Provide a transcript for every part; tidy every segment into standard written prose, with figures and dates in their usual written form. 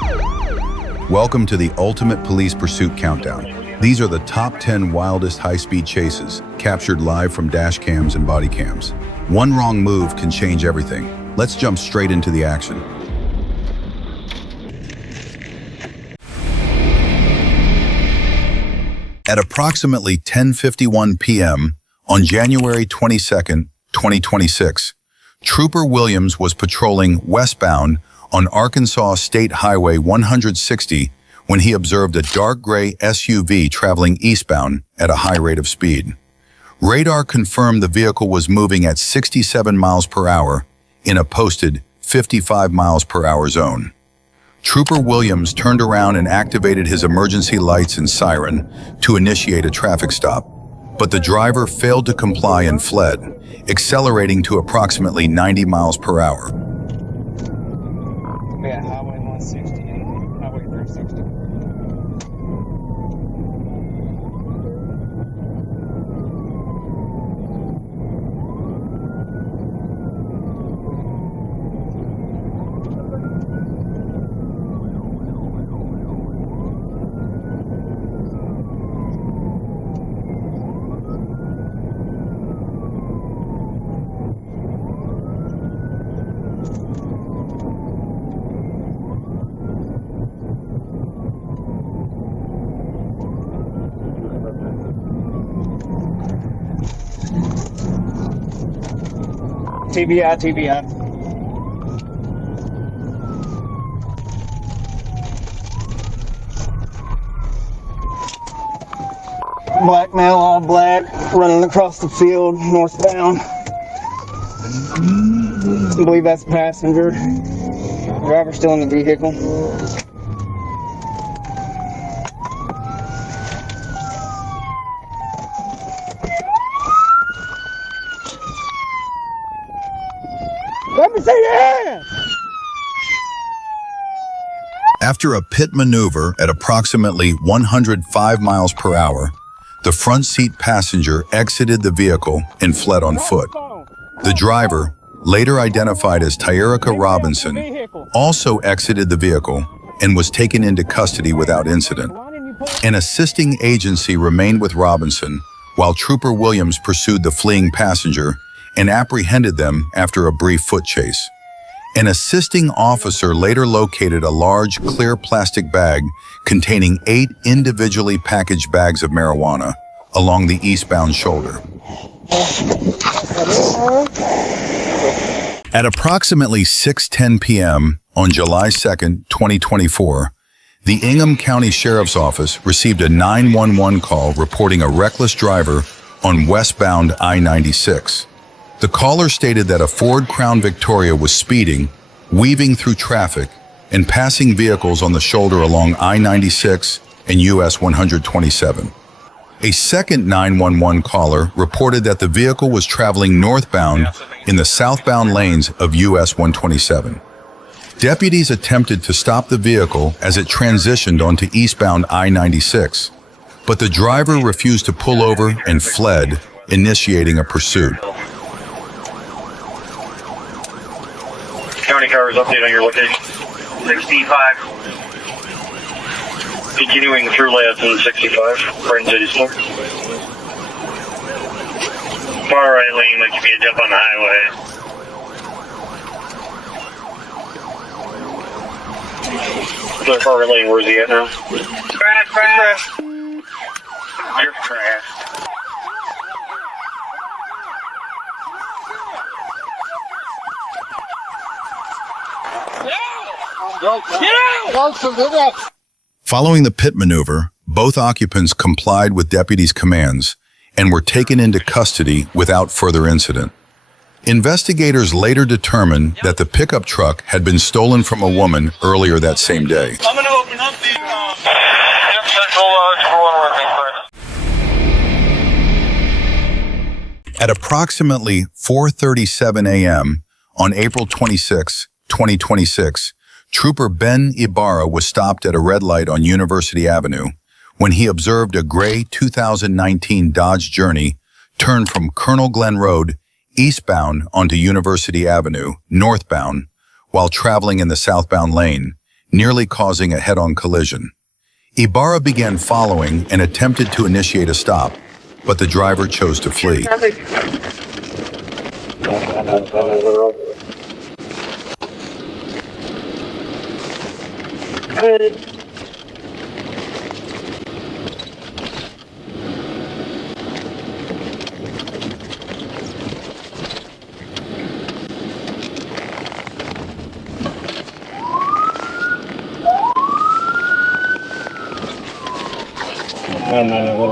Welcome to the Ultimate Police Pursuit Countdown. These are the top 10 wildest high-speed chases, captured live from dash cams and body cams. One wrong move can change everything. Let's jump straight into the action. At approximately 10:51 p.m. on January 22nd, 2026, Trooper Williams was patrolling westbound on Arkansas State Highway 160 when he observed a dark gray SUV traveling eastbound at a high rate of speed. Radar confirmed the vehicle was moving at 67 miles per hour in a posted 55 miles per hour zone. Trooper Williams turned around and activated his emergency lights and siren to initiate a traffic stop, but the driver failed to comply and fled, accelerating to approximately 90 miles per hour. Yeah, Highway 160 and Highway 360. TBI. Black male, all black, running across the field, northbound. I believe that's a passenger. Driver still in the vehicle. Let me see that! After a pit maneuver at approximately 105 miles per hour, the front seat passenger exited the vehicle and fled on foot. The driver, later identified as Tyerica Robinson, also exited the vehicle and was taken into custody without incident. An assisting agency remained with Robinson while Trooper Williams pursued the fleeing passenger and apprehended them after a brief foot chase. An assisting officer later located a large clear plastic bag containing 8 individually packaged bags of marijuana along the eastbound shoulder. At approximately 6:10 p.m. on July 2nd, 2024, the Ingham County Sheriff's Office received a 911 call reporting a reckless driver on westbound I-96. The caller stated that a Ford Crown Victoria was speeding, weaving through traffic, and passing vehicles on the shoulder along I-96 and US 127. A second 911 caller reported that the vehicle was traveling northbound in the southbound lanes of US 127. Deputies attempted to stop the vehicle as it transitioned onto eastbound I-96, but the driver refused to pull over and fled, initiating a pursuit. County cars update on your location. 65. Continuing through layout in 65. Right into City Store. Far right lane, like you be a jump on the highway. So far right lane, where's he at now? Crash. You're trash. Following the pit maneuver, both occupants complied with deputies' commands and were taken into custody without further incident. Investigators later determined that the pickup truck had been stolen from a woman earlier that same day. I'm going to open up the At approximately 4:37 a.m. on April 26, 2026, Trooper Ben Ibarra was stopped at a red light on University Avenue when he observed a gray 2019 Dodge Journey turn from Colonel Glen Road eastbound onto University Avenue northbound while traveling in the southbound lane, nearly causing a head-on collision. Ibarra began following and attempted to initiate a stop, but the driver chose to flee. No,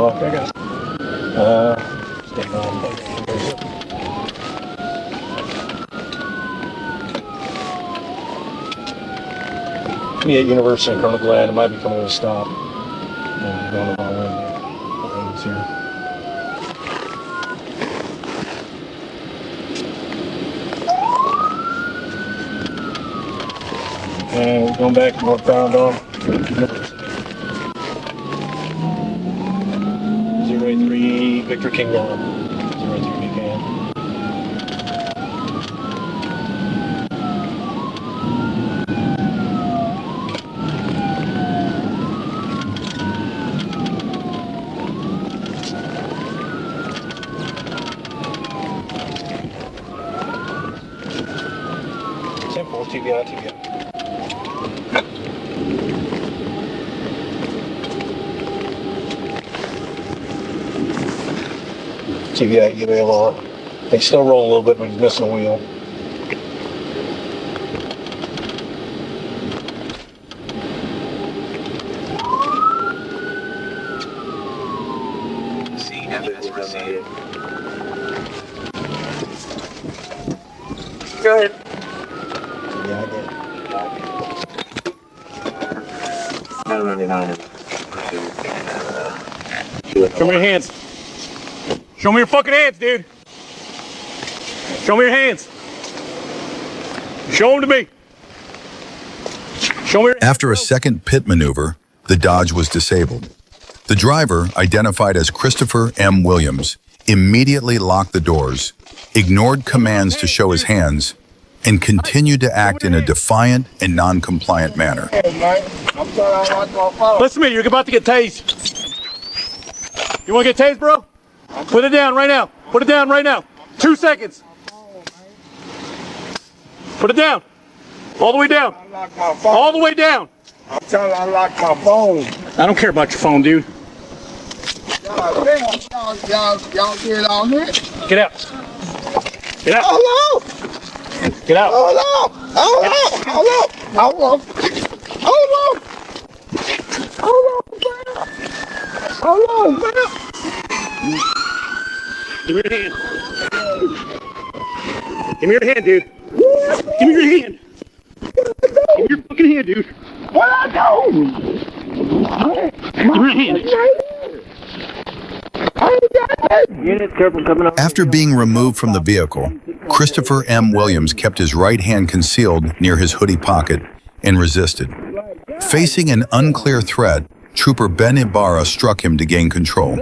I got stay on. Yeah, University in Colonel Glad, it might be coming to a stop. I'm going the wrong way there. It's here. And we're going back northbound on University. 083 Victor King Road. 083 Buchanan. Simple, TBI. TBI, UALR. They still roll a little bit, but he's missing a wheel. CFS received. Go ahead. Yeah, I get it. 999. Show me your hands. Show me your fucking hands, dude. Show me your hands. Show them to me. Show me your After a second pit maneuver, the Dodge was disabled. The driver, identified as Christopher M. Williams, immediately locked the doors, ignored commands to show his hands, and continued to act in a defiant and non-compliant manner. Listen to me, you're about to get tased. You want to get tased, bro? Put it down right now. Put it down right now. 2 seconds. Put it down. All the way down. All the way down. I'm trying to unlock my phone. I don't care about your phone, dude. Y'all get on here. Get out. Get out. Hold on. Get out. Hold on. Hold on. Hold on. Hold on. Hold on. Hold on, man. Give me your hand. Give me your hand, dude. Give me your hand. Give me your fucking hand, dude. What I do? Give me your hand. Units, careful coming up. After being removed from the vehicle, Christopher M. Williams kept his right hand concealed near his hoodie pocket and resisted. Facing an unclear threat, Trooper Ben Ibarra struck him to gain control.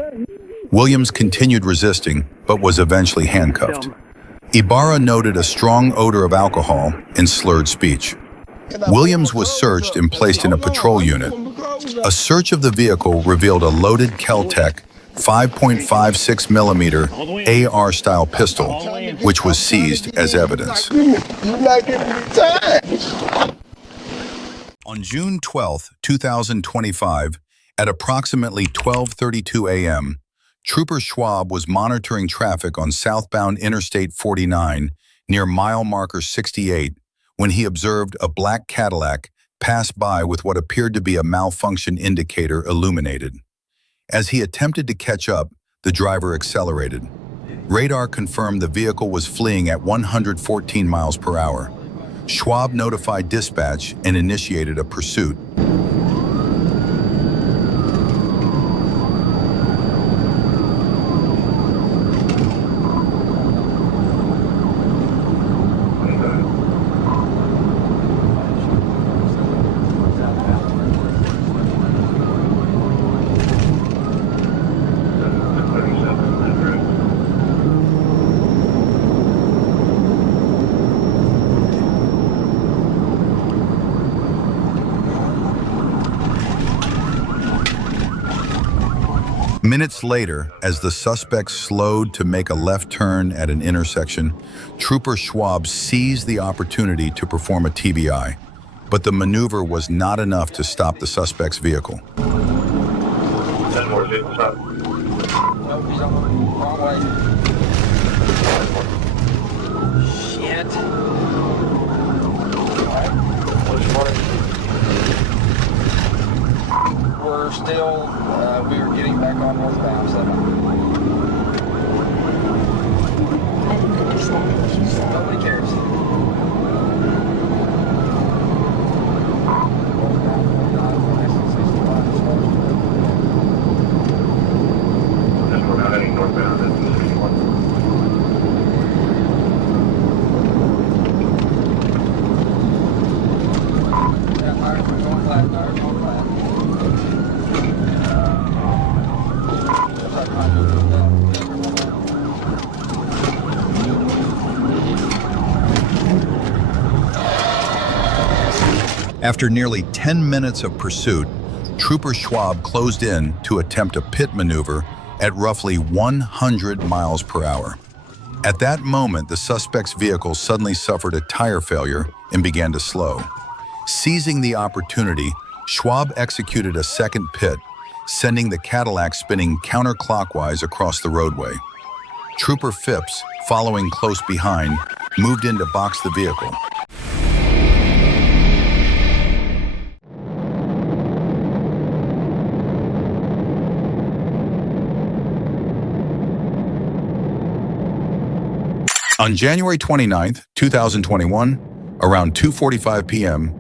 Williams continued resisting, but was eventually handcuffed. Ibarra noted a strong odor of alcohol and slurred speech. Williams was searched and placed in a patrol unit. A search of the vehicle revealed a loaded Kel-Tec 5.56 millimeter AR-style pistol, which was seized as evidence. On June 12, 2025, at approximately 12:32 a.m., Trooper Schwab was monitoring traffic on southbound Interstate 49 near mile marker 68 when he observed a black Cadillac pass by with what appeared to be a malfunction indicator illuminated. As he attempted to catch up, the driver accelerated. Radar confirmed the vehicle was fleeing at 114 miles per hour. Schwab notified dispatch and initiated a pursuit. Minutes later, as the suspect slowed to make a left turn at an intersection, Trooper Schwab seized the opportunity to perform a TBI, but the maneuver was not enough to stop the suspect's vehicle. Shit. We're still, we were getting back on northbound 7. I didn't understand what you said. Nobody cares. We're not heading northbound at 61. After nearly 10 minutes of pursuit, Trooper Schwab closed in to attempt a pit maneuver at roughly 100 miles per hour. At that moment, the suspect's vehicle suddenly suffered a tire failure and began to slow. Seizing the opportunity, Schwab executed a second pit, sending the Cadillac spinning counterclockwise across the roadway. Trooper Phipps, following close behind, moved in to box the vehicle. On January 29, 2021, around 2:45 p.m.,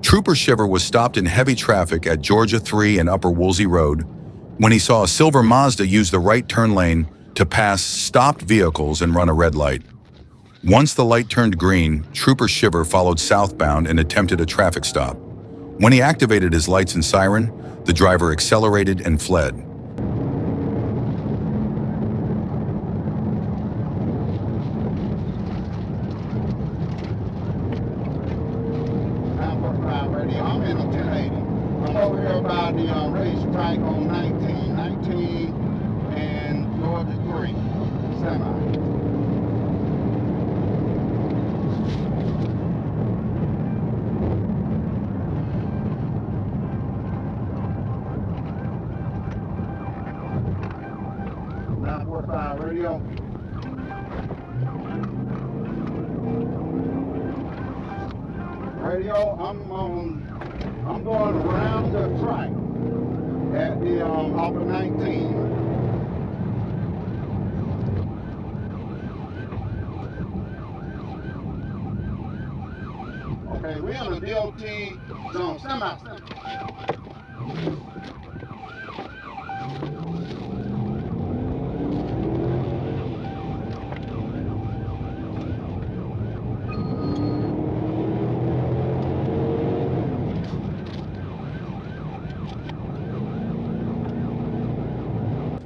Trooper Shiver was stopped in heavy traffic at Georgia 3 and Upper Woolsey Road when he saw a silver Mazda use the right turn lane to pass stopped vehicles and run a red light. Once the light turned green, Trooper Shiver followed southbound and attempted a traffic stop. When he activated his lights and siren, the driver accelerated and fled. I'm in a 1080. I'm over here by the racetrack on 19 and Georgia 3 semi. Radio. Radio, I'm going around the track at the off of 19. Okay, we're in the DOT zone, semi.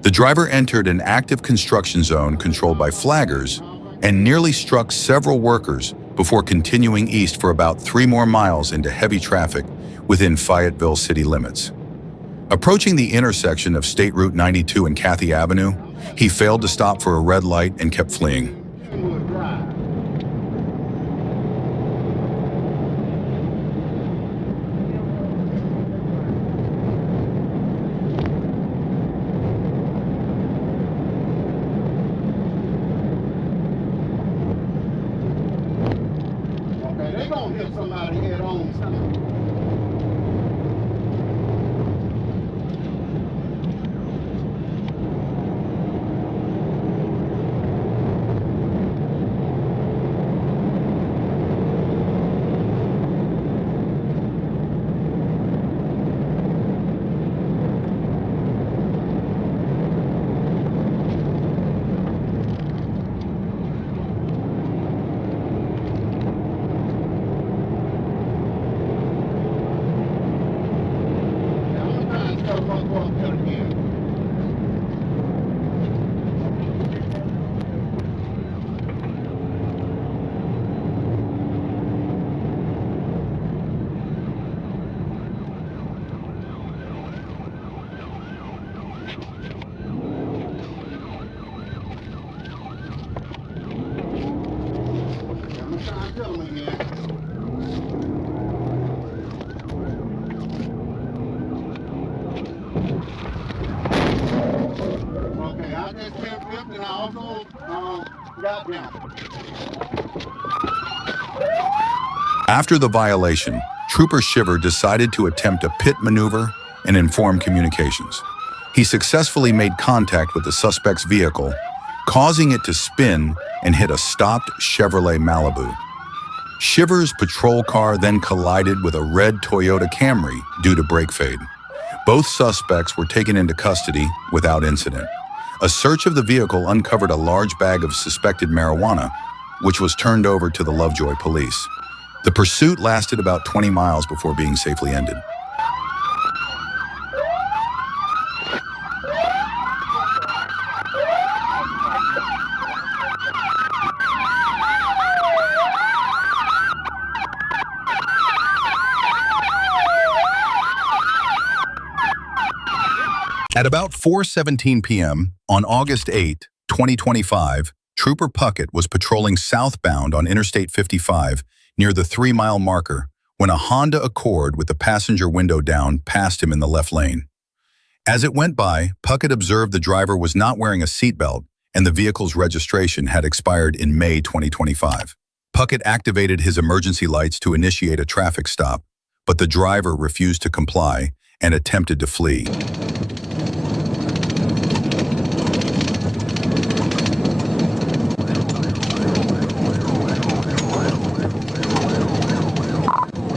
The driver entered an active construction zone controlled by flaggers and nearly struck several workers before continuing east for about 3 more miles into heavy traffic within Fayetteville city limits. Approaching the intersection of State Route 92 and Cathy Avenue, he failed to stop for a red light and kept fleeing. They're gonna hit somebody head on something. After the violation, Trooper Shiver decided to attempt a pit maneuver and inform communications. He successfully made contact with the suspect's vehicle, causing it to spin and hit a stopped Chevrolet Malibu. Shiver's patrol car then collided with a red Toyota Camry due to brake fade. Both suspects were taken into custody without incident. A search of the vehicle uncovered a large bag of suspected marijuana, which was turned over to the Lovejoy police. The pursuit lasted about 20 miles before being safely ended. At about 4:17 p.m. on August 8, 2025, Trooper Puckett was patrolling southbound on Interstate 55 near the 3-mile marker when a Honda Accord with the passenger window down passed him in the left lane. As it went by, Puckett observed the driver was not wearing a seatbelt and the vehicle's registration had expired in May 2025. Puckett activated his emergency lights to initiate a traffic stop, but the driver refused to comply and attempted to flee.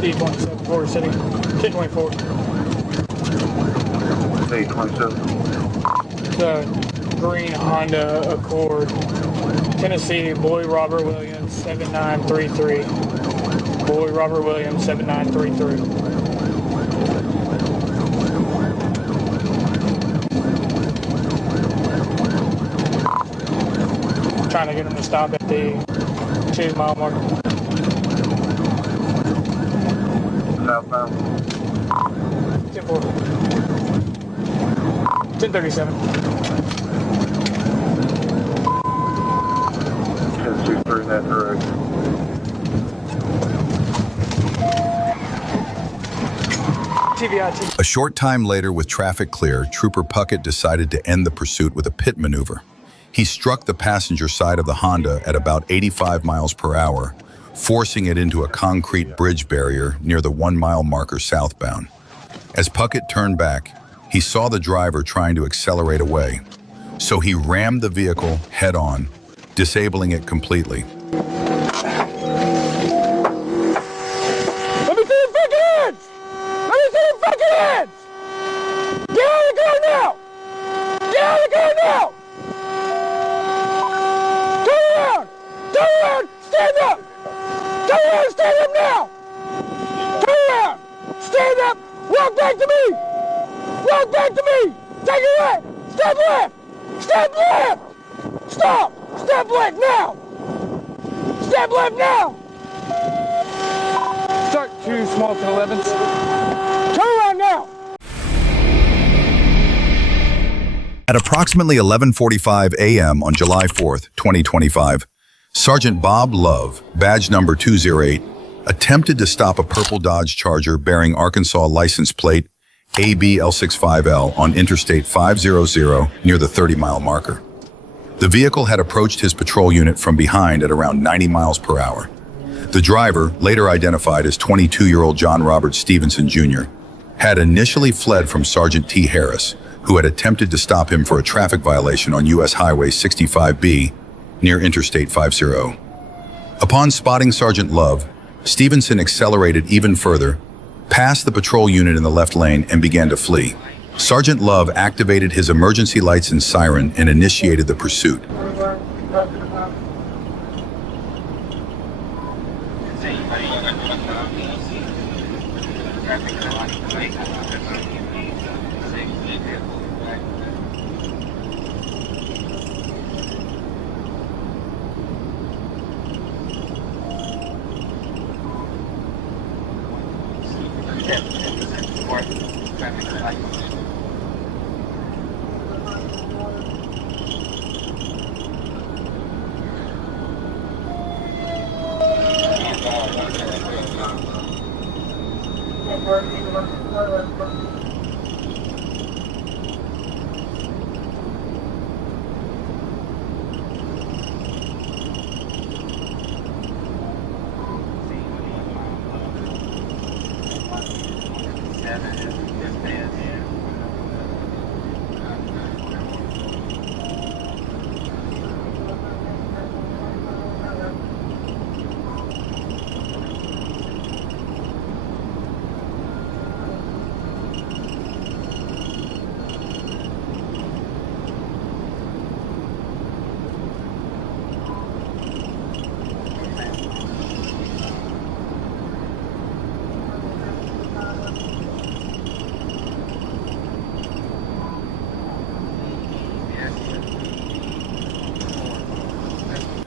D27, Florida City, 1024. D27. The green Honda Accord, Tennessee, Boy Robert Williams, 7933. Boy Robert Williams, 7933. Trying to get him to stop at the 2-mile marker. Southbound. 10-4. 1037. 1023 in that direction. TVI. A short time later, with traffic clear, Trooper Puckett decided to end the pursuit with a pit maneuver. He struck the passenger side of the Honda at about 85 miles per hour, forcing it into a concrete bridge barrier near the 1-mile marker southbound. As Puckett turned back, he saw the driver trying to accelerate away, so he rammed the vehicle head-on, disabling it completely. Let me see your fucking hands! Let me see your fucking hands! Get out of the car now! Get out of the car now! Turn around! Turn around! Stand up! Turn around! Stand up now! Turn around! Stand up! Walk back to me! Walk back to me! Take it left! Step left! Step left! Stop! Step left now! Step left now! Start 2 small 10-11s. Turn around now! At approximately 11:45 a.m. on July 4th, 2025, Sergeant Bob Love, badge number 208, attempted to stop a purple Dodge Charger bearing Arkansas license plate ABL65L on Interstate 500 near the 30-mile marker. The vehicle had approached his patrol unit from behind at around 90 miles per hour. The driver, later identified as 22-year-old John Robert Stevenson Jr., had initially fled from Sergeant T. Harris, who had attempted to stop him for a traffic violation on U.S. Highway 65B near Interstate 50. Upon spotting Sergeant Love, Stevenson accelerated even further, passed the patrol unit in the left lane, and began to flee. Sergeant Love activated his emergency lights and siren and initiated the pursuit.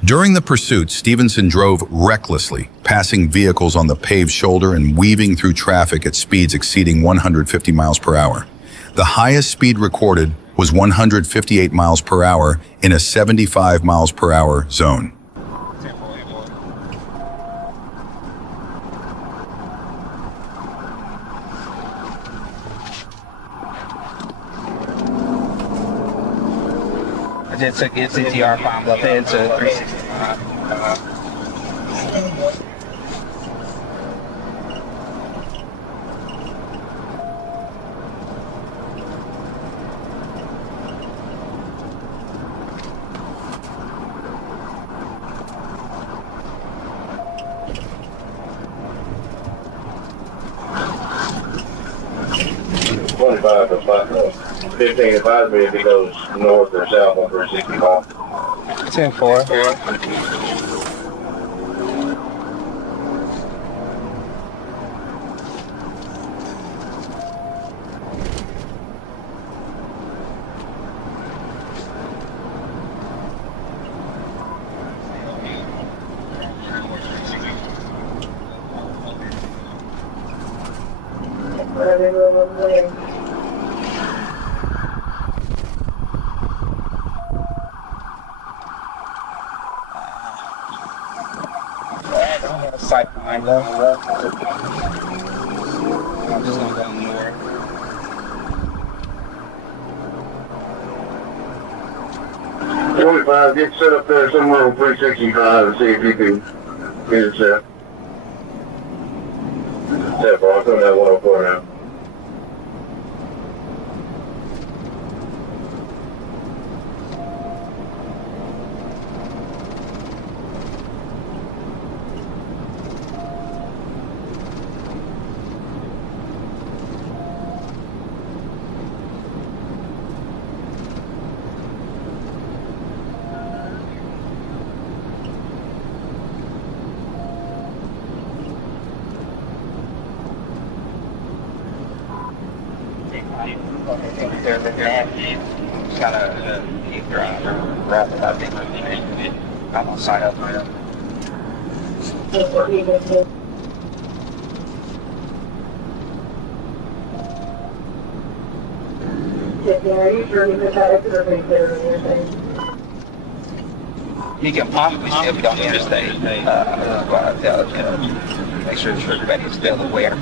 During the pursuit, Stevenson drove recklessly, passing vehicles on the paved shoulder and weaving through traffic at speeds exceeding 150 miles per hour. The highest speed recorded was 158 miles per hour in a 75 miles per hour zone. I just took it CTR, climbed up into 365. To 15 advised me if he goes north or south on 365. 10-4. Sight behind them. I'm just gonna go north. Get set up there somewhere on 365 and see if you can get it set. Set, bro. I'm coming at 104 now. Got a deep drive rapid, I think. I'm gonna sign up for it. You can possibly still be on the interstate. Make sure everybody's still aware.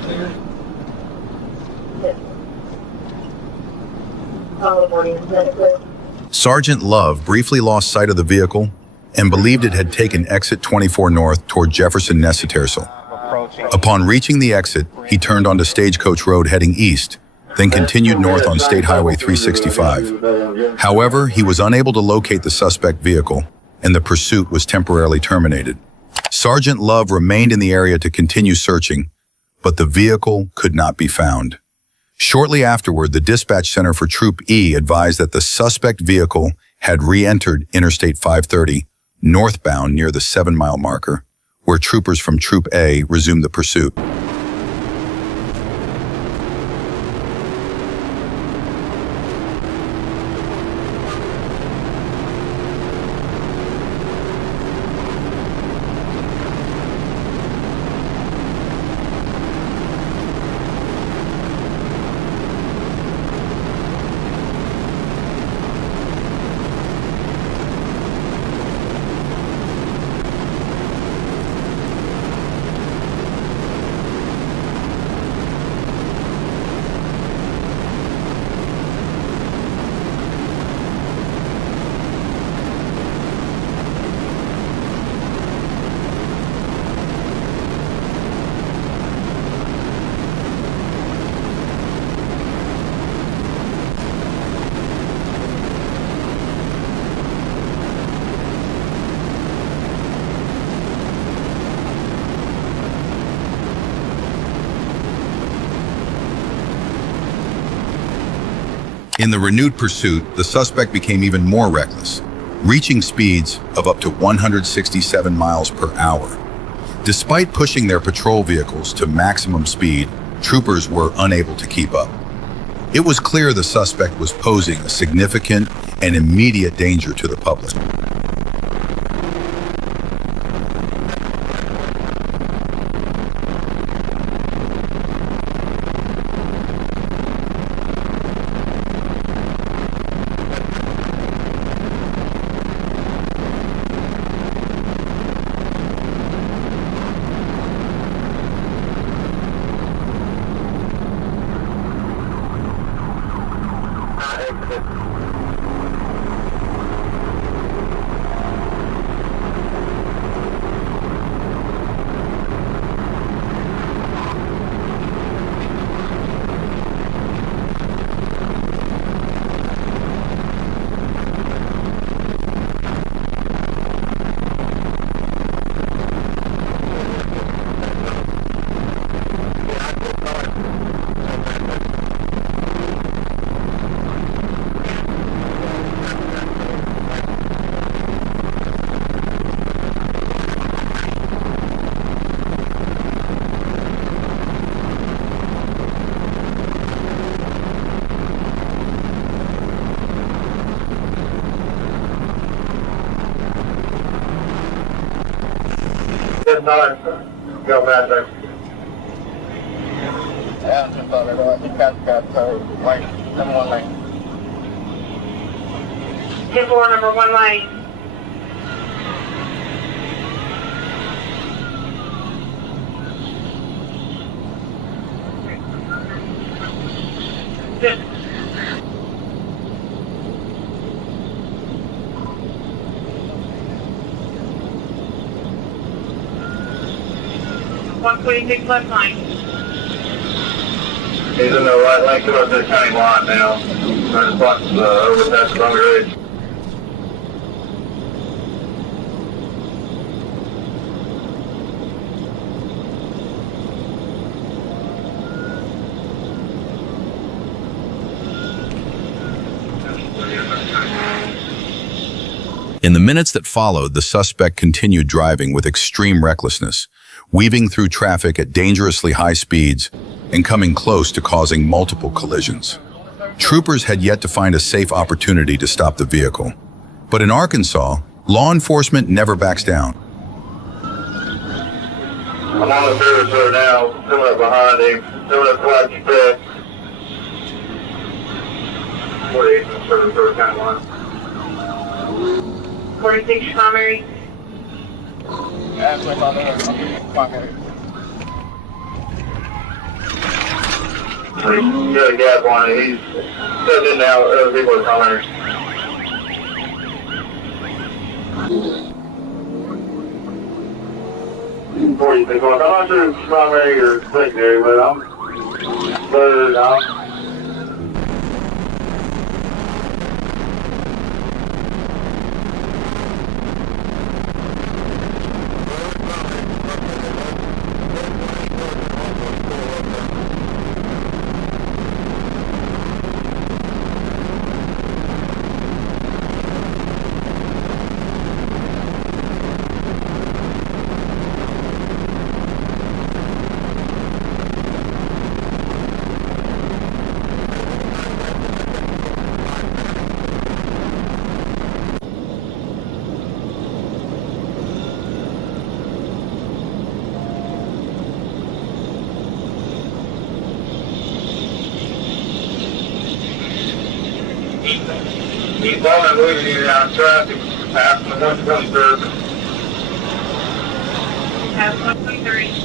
Sergeant Love briefly lost sight of the vehicle and believed it had taken exit 24 north toward Jefferson Nessitercel. Upon reaching the exit, he turned onto Stagecoach Road heading east, then continued north on State Highway 365. However, he was unable to locate the suspect vehicle, and the pursuit was temporarily terminated. Sergeant Love remained in the area to continue searching, but the vehicle could not be found. Shortly afterward, the dispatch center for Troop E advised that the suspect vehicle had re-entered Interstate 530, northbound near the 7-mile marker, where troopers from Troop A resumed the pursuit. In the renewed pursuit, the suspect became even more reckless, reaching speeds of up to 167 miles per hour. Despite pushing their patrol vehicles to maximum speed, troopers were unable to keep up. It was clear the suspect was posing a significant and immediate danger to the public. Go back there. Yeah, just thought it was. He got lane, number 1 lane. 10-4, number 1 lane. Good. 126 left line. He's in the right lane towards the county line now. Trying to spot over past the Longer Ridge. In the minutes that followed, the suspect continued driving with extreme recklessness, weaving through traffic at dangerously high speeds and coming close to causing multiple collisions. Troopers had yet to find a safe opportunity to stop the vehicle. But in Arkansas, law enforcement never backs down. I'm on the service road now, coming up behind him, coming up towards the back. 48 on the service road county line. 46 primary. Yeah, it's on there. Primary. He's got a gap on it. He's sitting in now. Other people are primary. I'm not sure if it's primary or secondary, but I'm third now. Keep on moving you down traffic, passing the 123rd. Pass 123.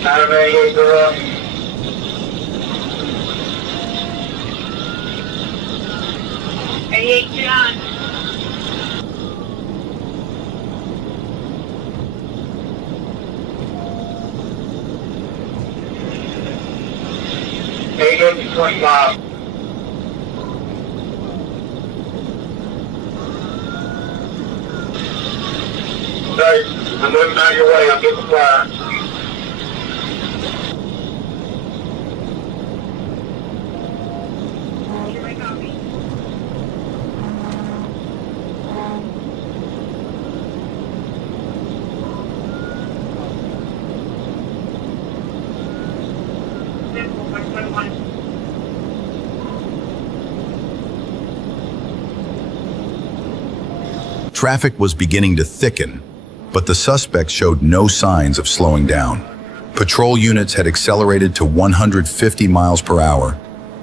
Adam 88 to 88 John. Eight 25. Hey, I'm moving out your way. I'm getting fire. Traffic was beginning to thicken, but the suspect showed no signs of slowing down. Patrol units had accelerated to 150 miles per hour,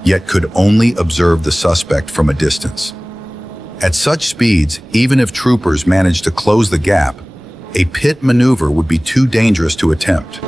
yet could only observe the suspect from a distance. At such speeds, even if troopers managed to close the gap, a pit maneuver would be too dangerous to attempt.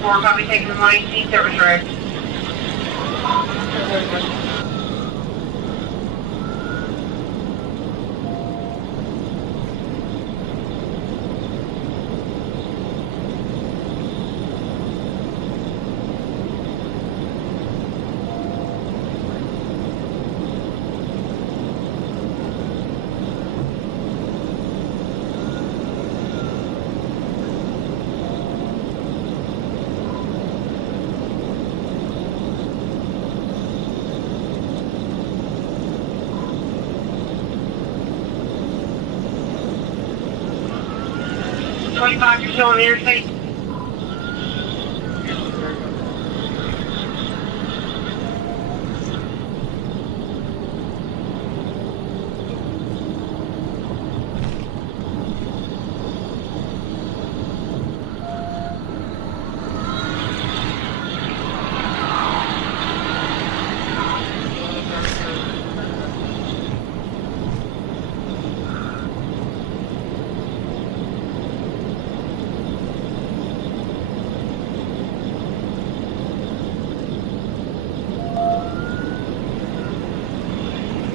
Probably taking the 19 service road. You're still on the interstate?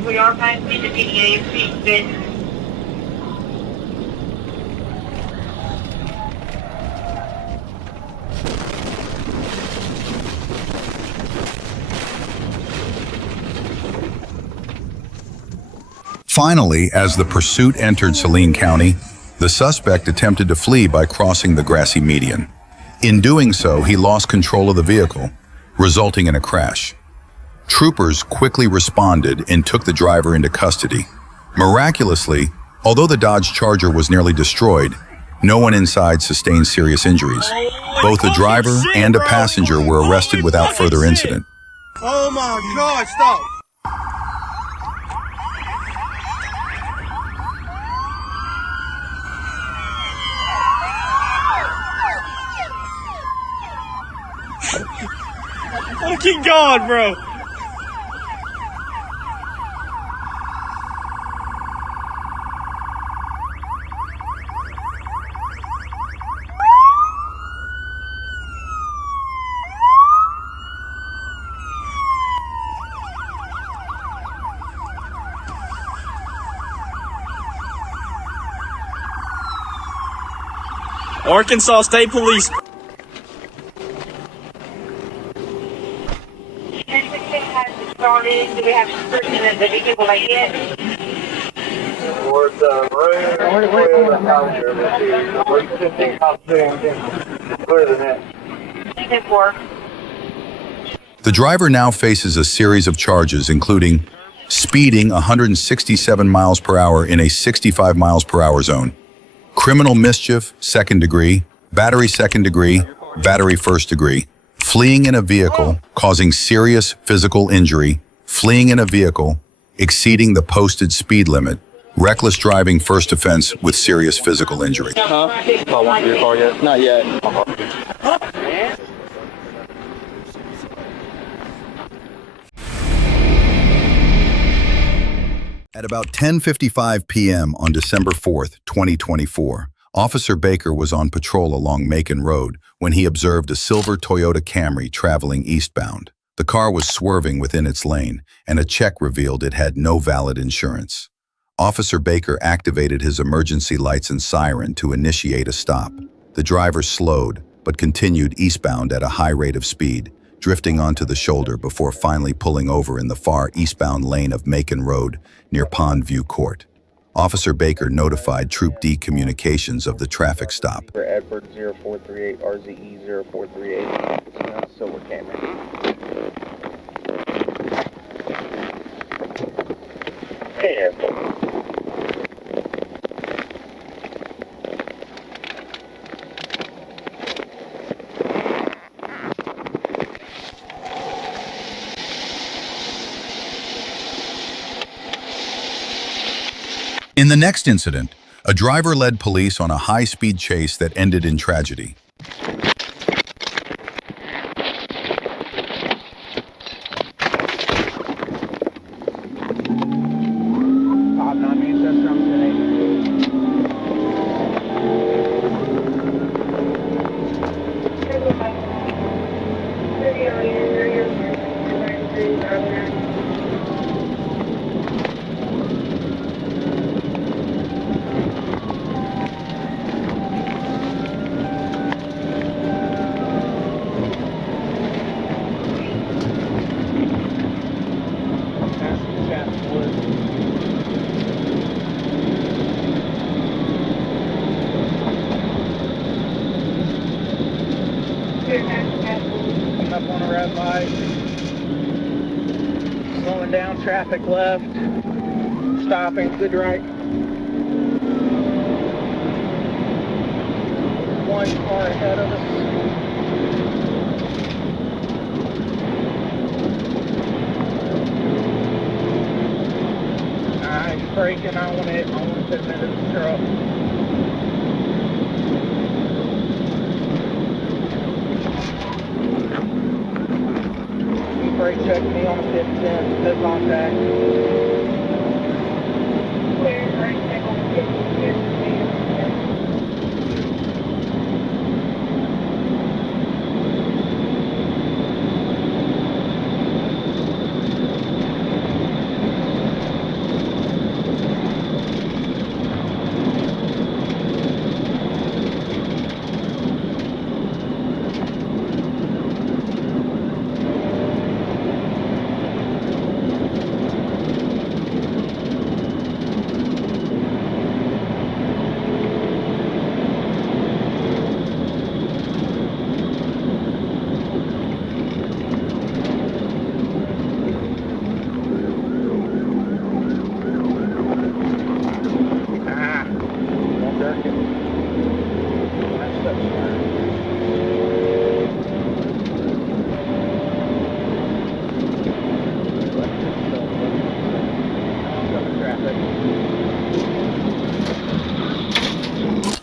We are passing the PDA speed bid. Finally, as the pursuit entered Saline County, the suspect attempted to flee by crossing the grassy median. In doing so, he lost control of the vehicle, resulting in a crash. Troopers quickly responded and took the driver into custody. Miraculously, although the Dodge Charger was nearly destroyed, no one inside sustained serious injuries. Both the driver and a passenger were arrested without further incident. Oh my God, stop! Fucking God, bro! Arkansas State Police. Do we have certain that the vehicle like it? The driver now faces a series of charges, including speeding 167 miles per hour in a 65 miles per hour zone, criminal mischief, second degree, battery second degree, battery first degree, fleeing in a vehicle, causing serious physical injury, fleeing in a vehicle, exceeding the posted speed limit, reckless driving first offense with serious physical injury. Call one for your car yet? Not yet. At about 10:55 p.m. on December 4th, 2024, Officer Baker was on patrol along Macon Road when he observed a silver Toyota Camry traveling eastbound. The car was swerving within its lane, and a check revealed it had no valid insurance. Officer Baker activated his emergency lights and siren to initiate a stop. The driver slowed, but continued eastbound at a high rate of speed, drifting onto the shoulder before finally pulling over in the far eastbound lane of Macon Road near Pond View Court. Officer Baker notified Troop D Communications of the traffic stop. Edward 0438, RZE 0438, Silver Camry. Hey, Edward. In the next incident, a driver led police on a high-speed chase that ended in tragedy. Coming up on a red light, slowing down, traffic left, stopping, good right. One car ahead of us. He's braking, I want to put him into the truck. Brake check me on a 15, no contact. Clear, brake check on the 15.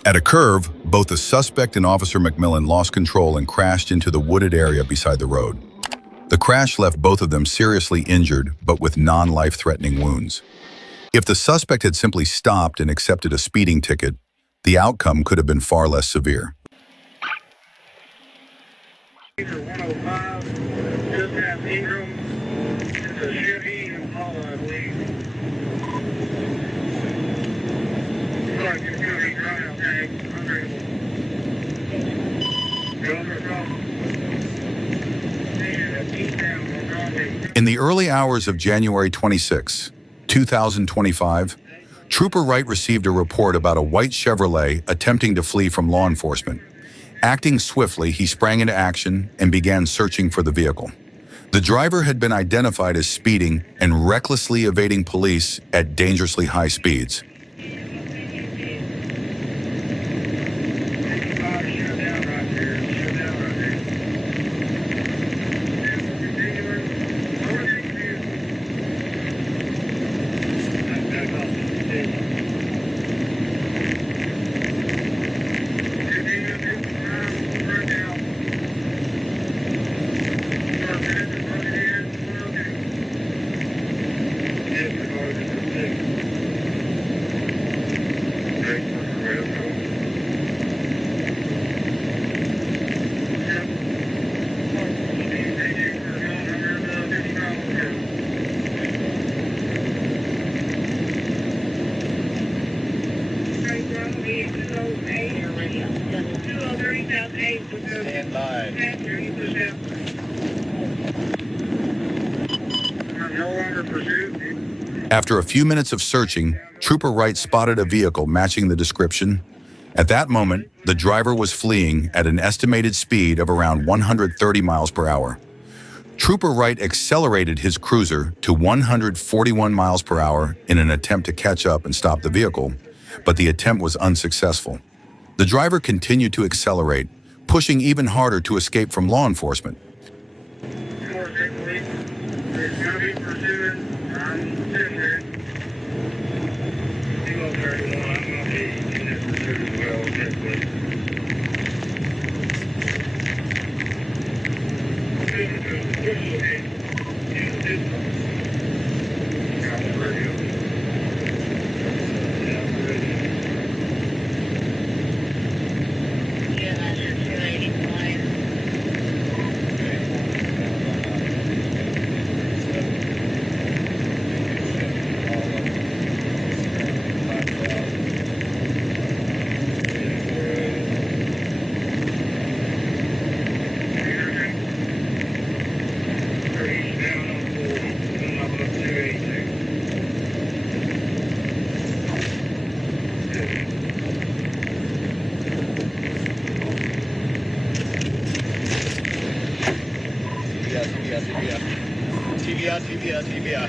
At a curve, both the suspect and Officer McMillan lost control and crashed into the wooded area beside the road. The crash left both of them seriously injured, but with non-life-threatening wounds. If the suspect had simply stopped and accepted a speeding ticket, the outcome could have been far less severe. 105, just past Ingram. It's a Chevy Impala, I believe. Sorry, just go ahead, drive out there. Unreadable. Go over across. In the early hours of January 26, 2025, Trooper Wright received a report about a white Chevrolet attempting to flee from law enforcement. Acting swiftly, he sprang into action and began searching for the vehicle. The driver had been identified as speeding and recklessly evading police at dangerously high speeds. Stand by. No longer pursuit. After a few minutes of searching, Trooper Wright spotted a vehicle matching the description. At that moment, the driver was fleeing at an estimated speed of around 130 miles per hour. Trooper Wright accelerated his cruiser to 141 miles per hour in an attempt to catch up and stop the vehicle, but the attempt was unsuccessful. The driver continued to accelerate, pushing even harder to escape from law enforcement. TBI.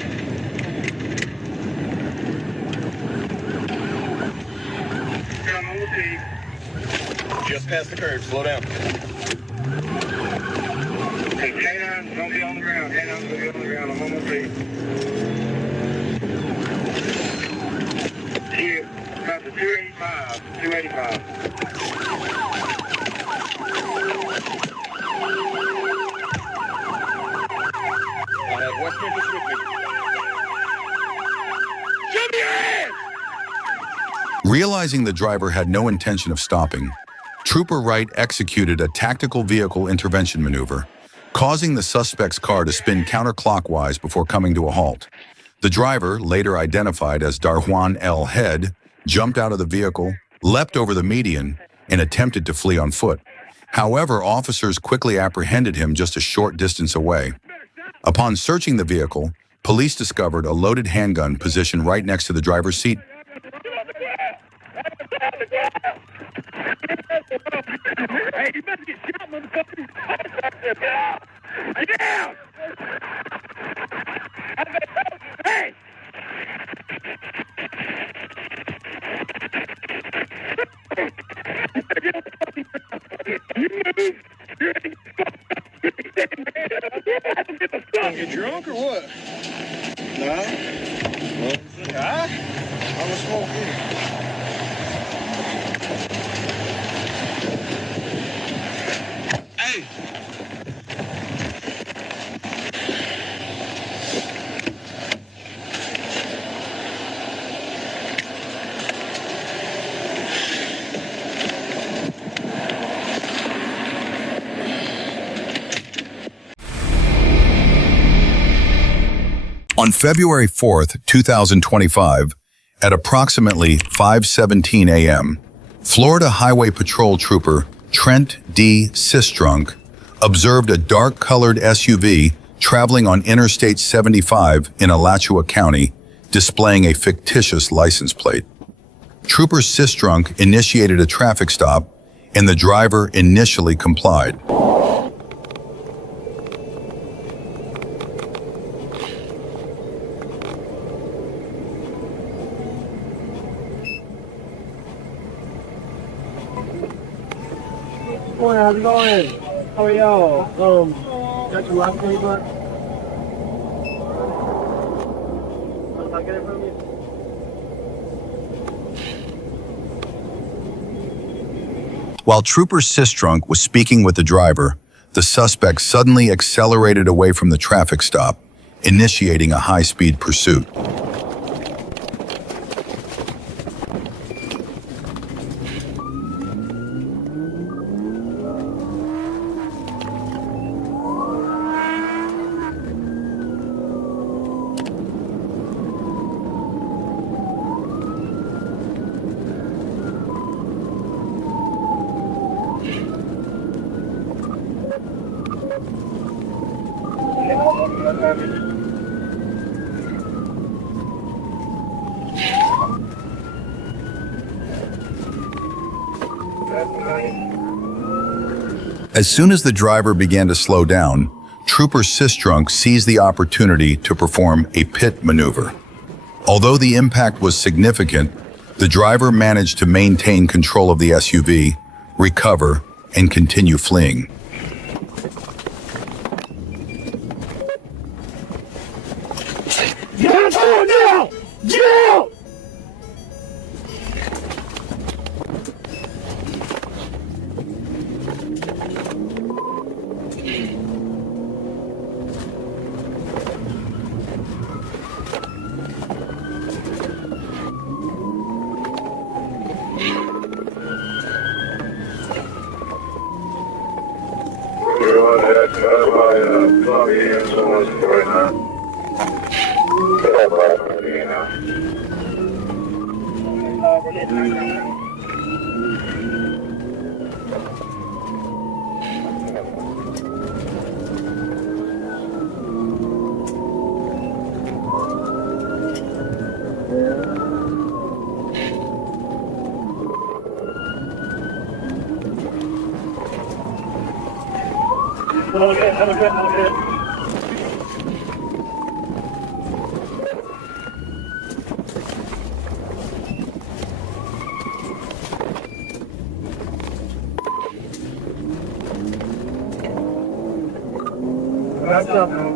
Just past the curve, slow down. Hey, takedowns, don't be on the ground. Takedowns, don't be on the ground. I'm on my feet. See you about the 285. 285. I have West Memphis with me. Show me your hands! Realizing the driver had no intention of stopping, Trooper Wright executed a tactical vehicle intervention maneuver, causing the suspect's car to spin counterclockwise before coming to a halt. The driver, later identified as Darwan L. Head, jumped out of the vehicle, leapt over the median, and attempted to flee on foot. However, officers quickly apprehended him just a short distance away. Upon searching the vehicle, police discovered a loaded handgun positioned right next to the driver's seat. Hey, you better get shot, motherfucker. Get down! Hey! You move! Get drunk or what? No. Huh? I'm a smoker. Hey! On February 4th, 2025, at approximately 5:17 a.m., Florida Highway Patrol Trooper Trent D. Sistrunk observed a dark-colored SUV traveling on Interstate 75 in Alachua County, displaying a fictitious license plate. Trooper Sistrunk initiated a traffic stop, and the driver initially complied. Morning, how's it going? How are y'all? Got your license plate back? Can I get it from you? While Trooper Sistrunk was speaking with the driver, the suspect suddenly accelerated away from the traffic stop, initiating a high-speed pursuit. As soon as the driver began to slow down, Trooper Sistrunk seized the opportunity to perform a pit maneuver. Although the impact was significant, the driver managed to maintain control of the SUV, recover, and continue fleeing. Get out now! Get out! Go ahead, plug in someone's right now. That's up.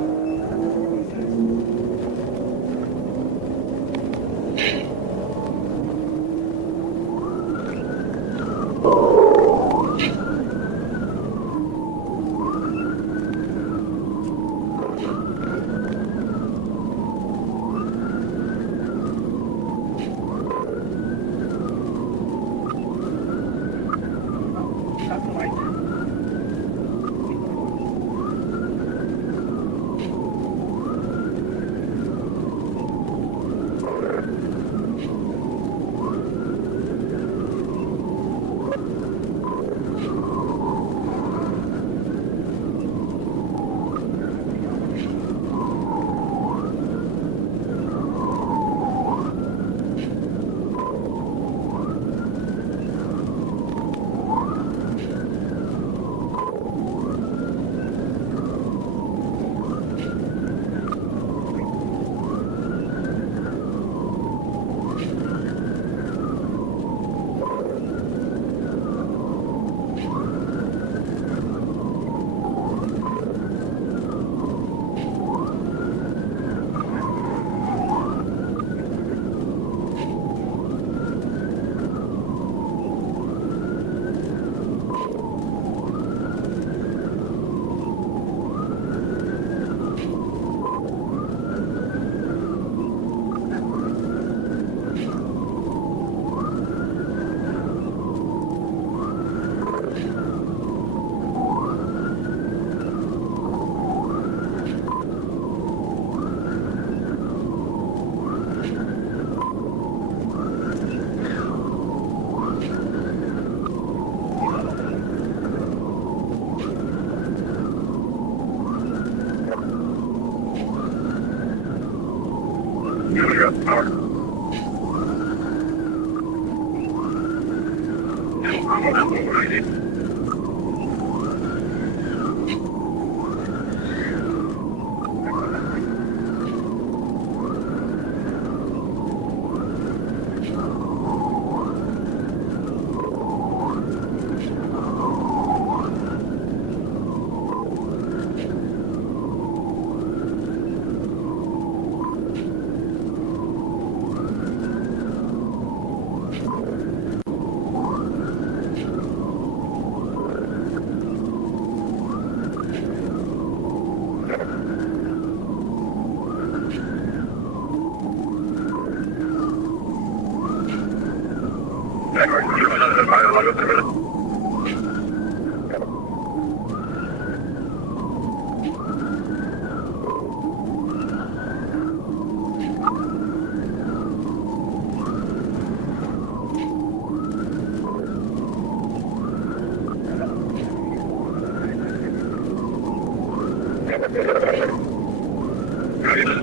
Increase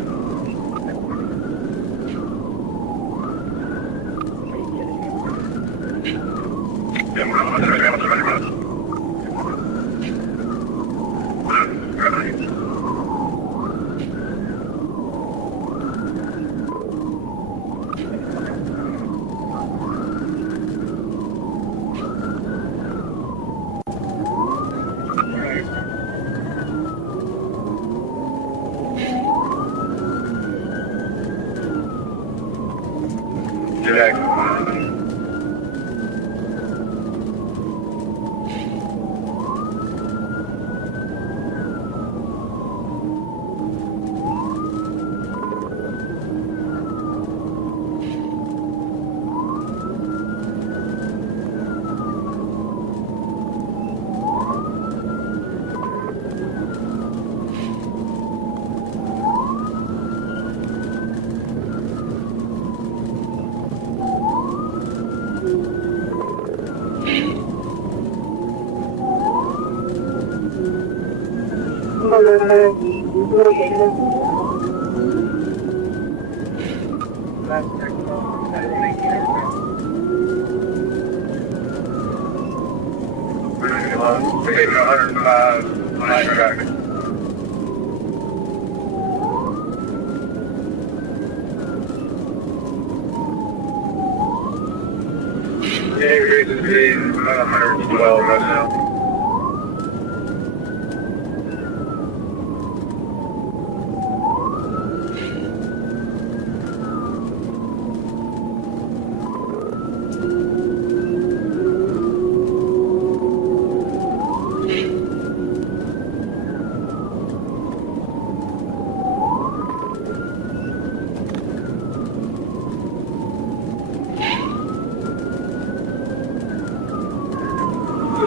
the speed, about 112 right now.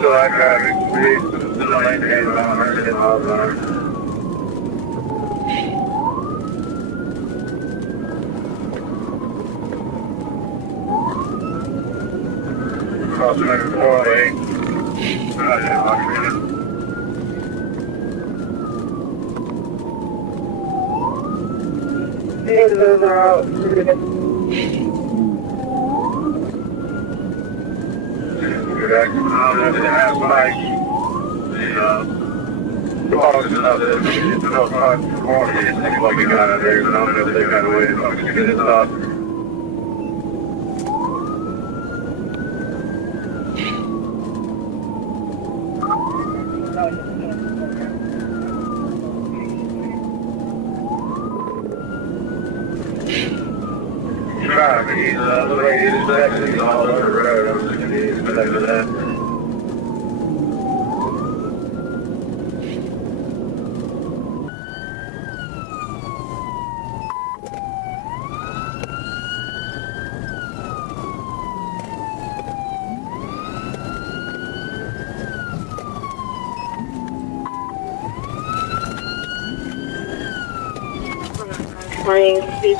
So I traffic speed, the lane came about 100 miles an hour. Crossing over 408. Those are out. I don't know if it has like the policy of the no front warning. It's like we got out there, but I don't know if they got away to get it up. Traffic, the way he's actually all over the road. I was just confused because of that. Morning, please.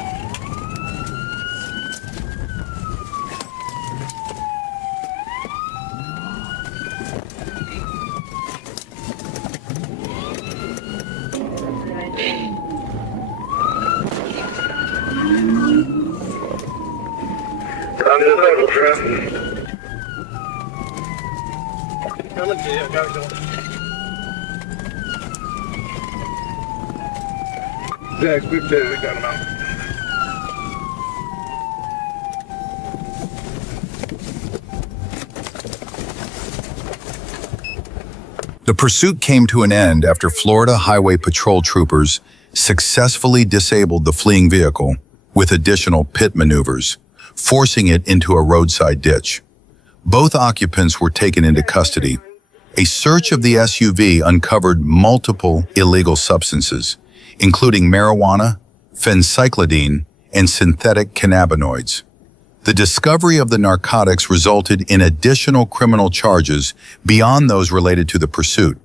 I'm just able traffic. Come and see it, go. Jack, we got him out. The pursuit came to an end after Florida Highway Patrol troopers successfully disabled the fleeing vehicle with additional pit maneuvers, forcing it into a roadside ditch. Both occupants were taken into custody. A search of the SUV uncovered multiple illegal substances, including marijuana, phencyclidine, and synthetic cannabinoids. The discovery of the narcotics resulted in additional criminal charges beyond those related to the pursuit.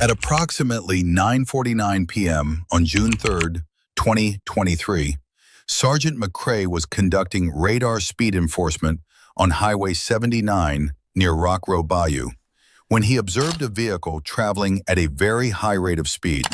At approximately 9:49 p.m. on June 3, 2023, Sergeant McCrae was conducting radar speed enforcement on Highway 79 near Rock Row Bayou when he observed a vehicle traveling at a very high rate of speed.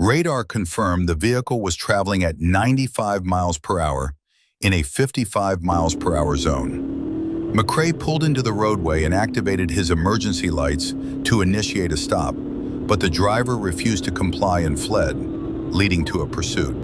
Radar confirmed the vehicle was traveling at 95 miles per hour in a 55 miles per hour zone. McCrae pulled into the roadway and activated his emergency lights to initiate a stop, but the driver refused to comply and fled, leading to a pursuit.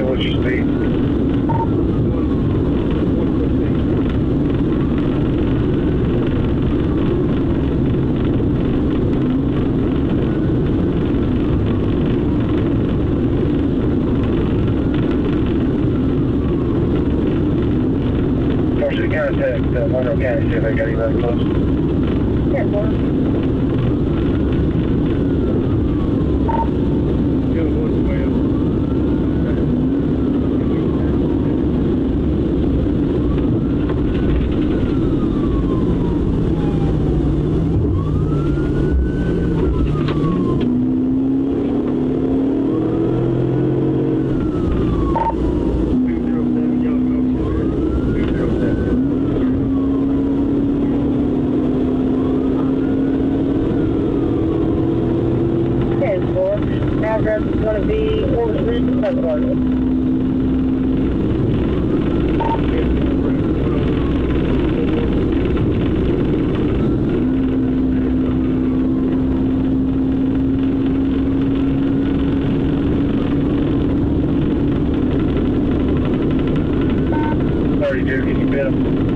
What's your speed? Contact Monroe County, see if I got anybody close. Yeah, address is going to be over the can you bid him?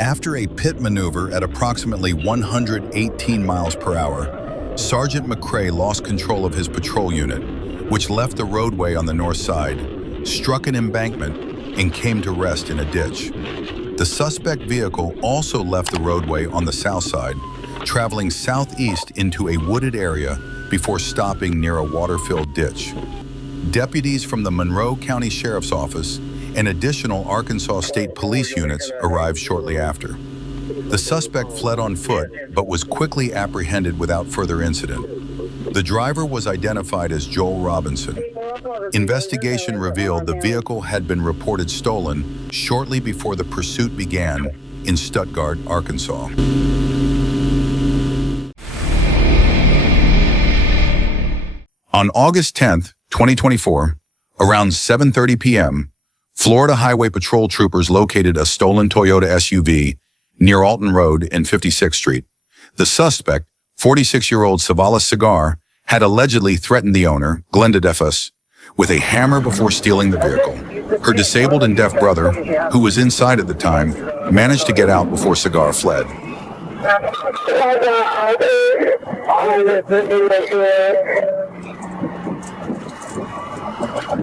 After a pit maneuver at approximately 118 miles per hour, Sergeant McCrae lost control of his patrol unit, which left the roadway on the north side, struck an embankment, and came to rest in a ditch. The suspect vehicle also left the roadway on the south side, traveling southeast into a wooded area before stopping near a water-filled ditch. Deputies from the Monroe County Sheriff's Office and additional Arkansas State Police units arrived shortly after. The suspect fled on foot, but was quickly apprehended without further incident. The driver was identified as Joel Robinson. Investigation revealed the vehicle had been reported stolen shortly before the pursuit began in Stuttgart, Arkansas. On August 10, 2024, around 7:30 p.m., Florida Highway Patrol troopers located a stolen Toyota SUV near Alton Road and 56th Street. The suspect, 46-year-old Savalas Cigar, had allegedly threatened the owner, Glenda Defus, with a hammer before stealing the vehicle. Her disabled and deaf brother, who was inside at the time, managed to get out before Cigar fled.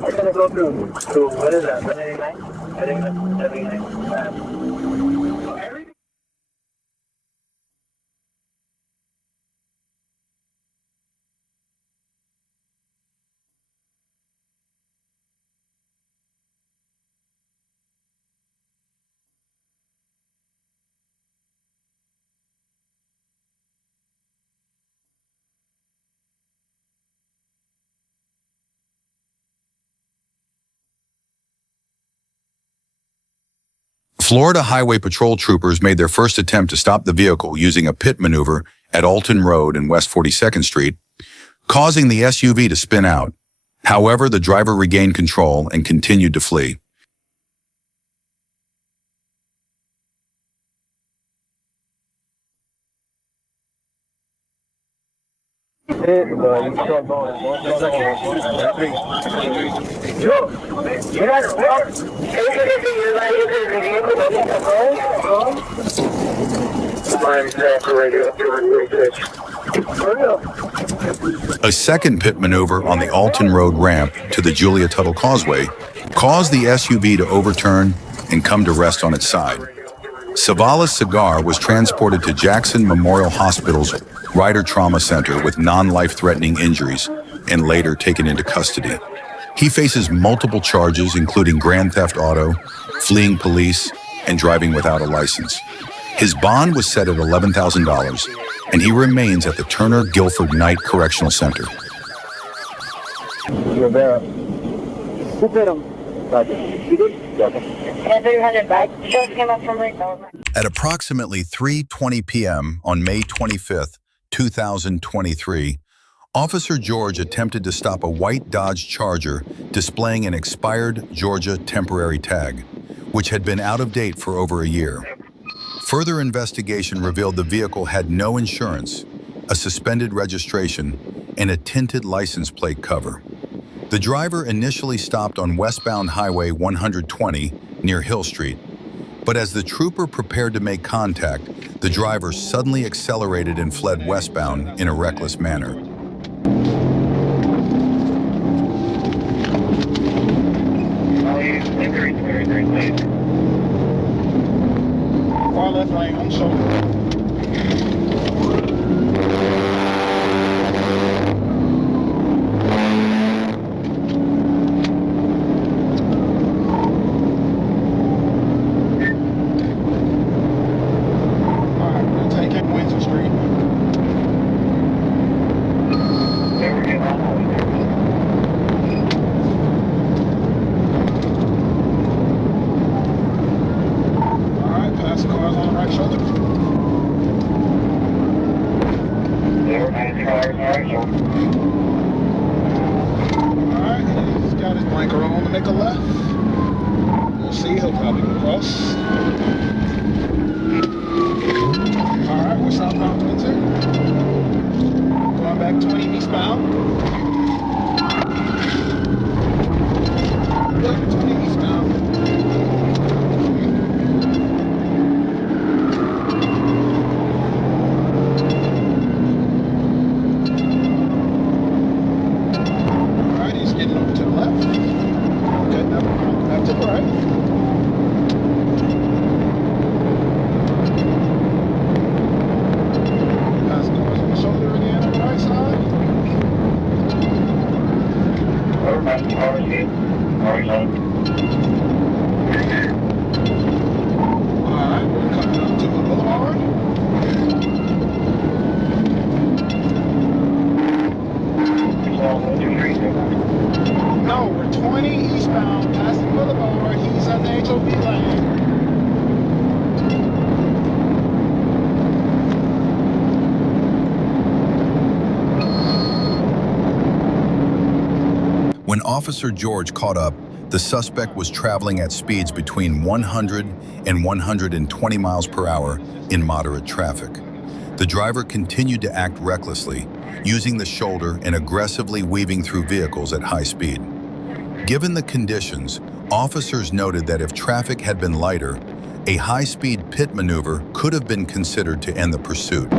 It's going to go to what is that? 79? 79. Florida Highway Patrol troopers made their first attempt to stop the vehicle using a pit maneuver at Alton Road and West 42nd Street, causing the SUV to spin out. However, the driver regained control and continued to flee. A second pit maneuver on the Alton Road ramp to the Julia Tuttle Causeway caused the SUV to overturn and come to rest on its side. Savalas Cigar was transported to Jackson Memorial Hospital's Rider Trauma Center with non-life-threatening injuries and later taken into custody. He faces multiple charges, including grand theft auto, fleeing police, and driving without a license. His bond was set at $11,000, and he remains at the Turner Guilford Knight Correctional Center. Rivera. Who hit him? You did? Okay. Yeah, 300 back. Just came up from Rico. At approximately 3:20 p.m. on May 25th, 2023, Officer George attempted to stop a white Dodge Charger displaying an expired Georgia temporary tag, which had been out of date for over a year. Further investigation revealed the vehicle had no insurance, a suspended registration, and a tinted license plate cover. The driver initially stopped on westbound Highway 120 near Hill Street, but as the trooper prepared to make contact, the driver suddenly accelerated and fled westbound in a reckless manner. Far left lane on shoulder. When Officer George caught up, the suspect was traveling at speeds between 100 and 120 miles per hour in moderate traffic. The driver continued to act recklessly, using the shoulder and aggressively weaving through vehicles at high speed. Given the conditions, officers noted that if traffic had been lighter, a high-speed pit maneuver could have been considered to end the pursuit.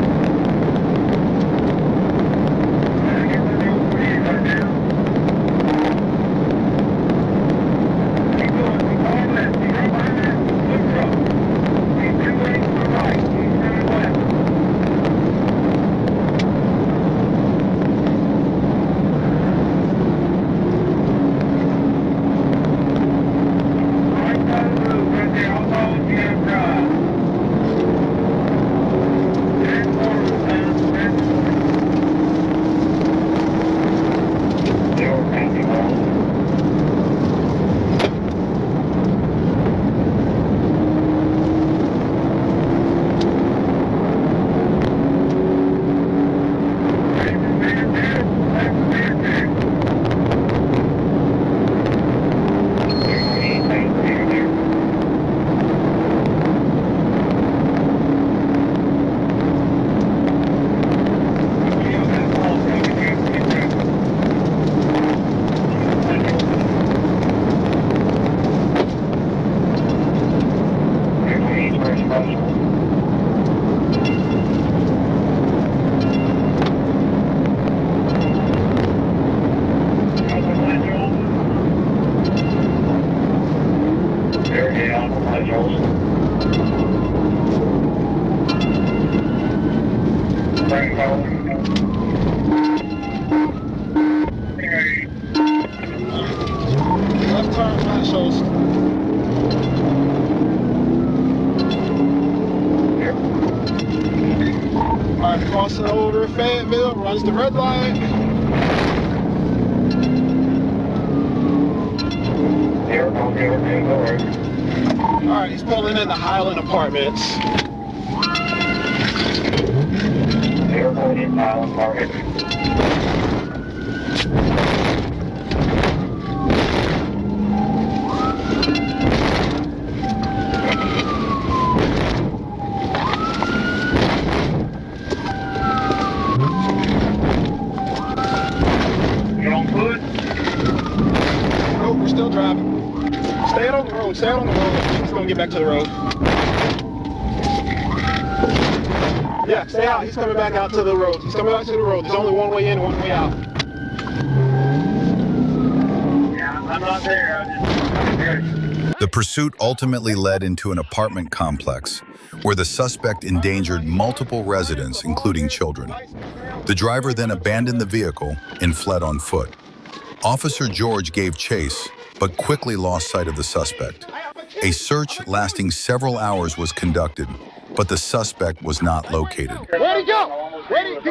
Fayetteville, runs the red light. Alright, he's pulling in the Highland Apartments. You on foot? Nope, we're still driving. Stay out on the road, stay out on the road. He's gonna get back to the road. Yeah, stay out. He's coming back out to the road. He's coming back to the road. There's only one way in, one way out. Yeah, I'm not there. I'm just... The pursuit ultimately led into an apartment complex where the suspect endangered multiple residents, including children. The driver then abandoned the vehicle and fled on foot. Officer George gave chase, but quickly lost sight of the suspect. A search lasting several hours was conducted, but the suspect was not located. Where'd he go? Where'd he go?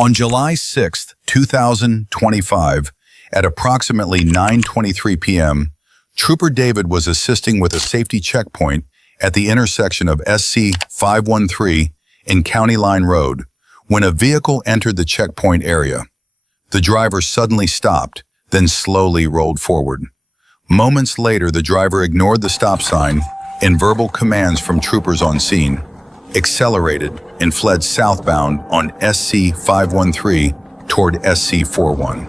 On July 6, 2025, at approximately 9:23 p.m., Trooper David was assisting with a safety checkpoint at the intersection of SC 513 and County Line Road when a vehicle entered the checkpoint area. The driver suddenly stopped, then slowly rolled forward. Moments later, the driver ignored the stop sign and verbal commands from troopers on scene, accelerated, and fled southbound on SC 513 toward SC 41.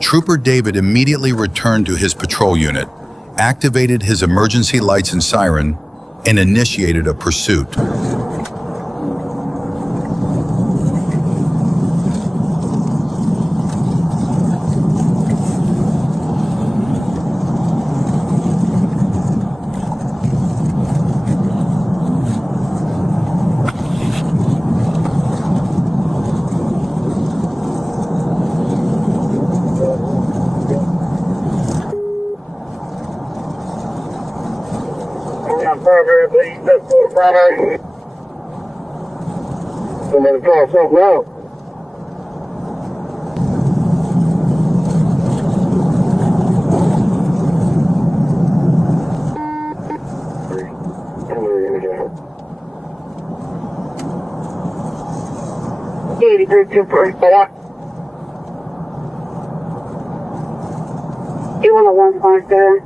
Trooper David immediately returned to his patrol unit, activated his emergency lights and siren, and initiated a pursuit. Somebody call something out. You want a 157?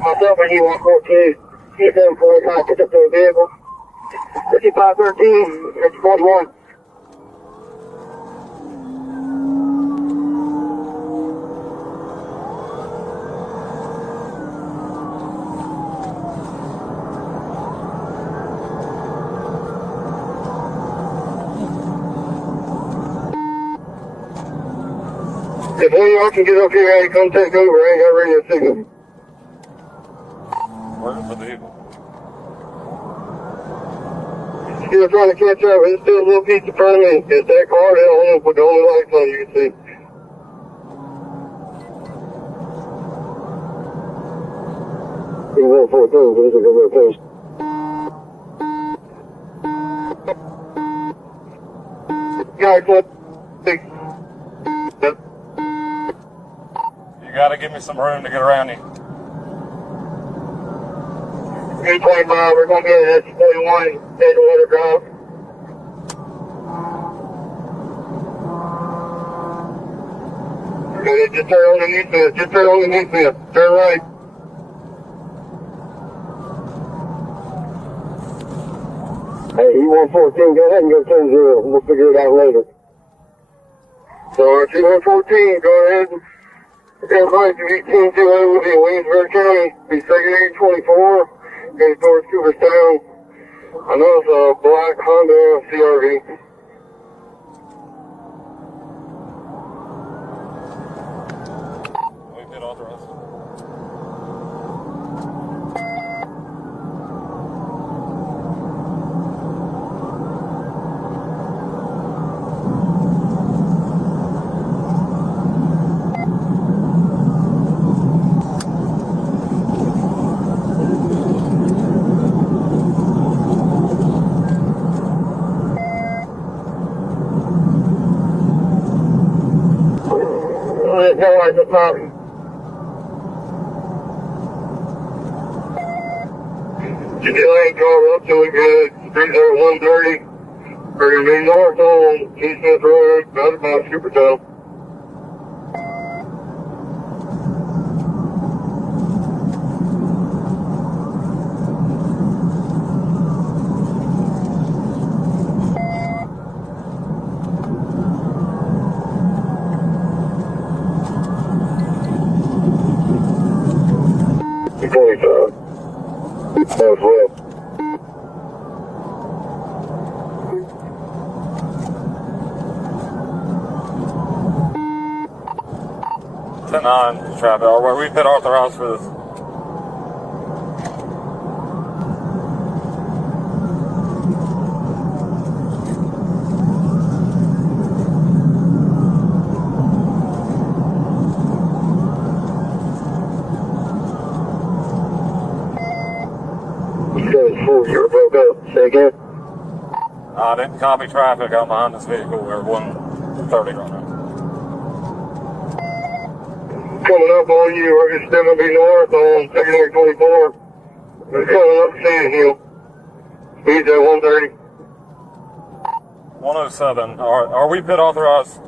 Myself and you 142. He's 745, picked up the vehicle. 5513, it's 41. If one of y'all can get up here, hey, come take over. I ain't got radio signal. Working for the vehicle. Still trying to catch up. It's still a little piece in front of me. It's that car there. I don't know if the only lights on you can see. He went for it too, but it's a good little place. Guys, what? You gotta give me some room to get around you. 825, we're going to get it at 41, head to Water Drive. Okay, just turn underneath me, turn right. Hey, E114, go ahead and go turn 0, we'll figure it out later. So, E114, go ahead and everybody to 1820 will be in Williamsburg County, be second 824. Headed towards Cooperstown. I know it's a black Honda CRV. We've been authorized. lights up top. You get lane car up to it good. Street there at 130. We're going to be north on East Smith Road, about Supertown. Northwest. 10-9 traffic. Or we've been authorized for this. You broke up. Say again. I didn't copy traffic. I'm behind this vehicle. We're 130 right now. Coming up on you, we're just still going to be north on secondary 24. We're coming up Sand Hill. Speed's at 130. 107. Are we pit authorized?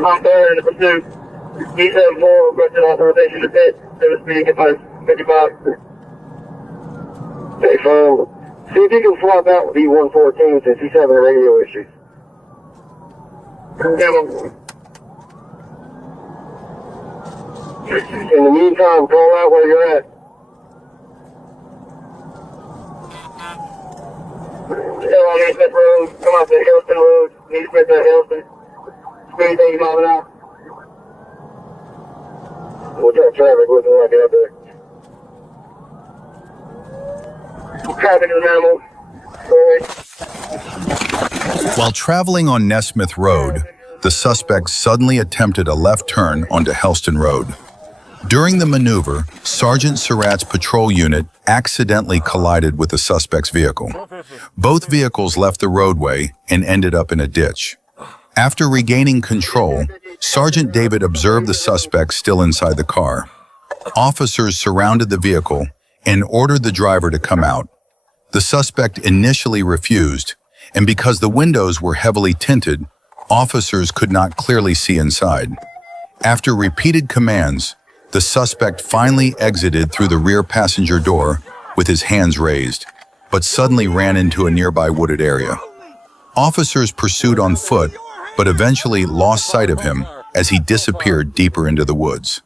Not there in the pursuit. D74 requested authorization to pit. So to speak, if I'm 55. Hey, phone. See if you can swap out with E114 since he's having radio issues. In the meantime, call out where you're at. Still on East Smith Road. Come off the Hillston Road. East Smith at Hillston. Speed 80 miles an hour. We'll try traffic looking like out there. Traffic is minimal. While traveling on Nesmith Road, the suspect suddenly attempted a left turn onto Helston Road. During the maneuver, Sergeant Surratt's patrol unit accidentally collided with the suspect's vehicle. Both vehicles left the roadway and ended up in a ditch. After regaining control, Sergeant David observed the suspect still inside the car. Officers surrounded the vehicle and ordered the driver to come out. The suspect initially refused, and because the windows were heavily tinted, officers could not clearly see inside. After repeated commands, the suspect finally exited through the rear passenger door with his hands raised, but suddenly ran into a nearby wooded area. Officers pursued on foot, but eventually lost sight of him as he disappeared deeper into the woods.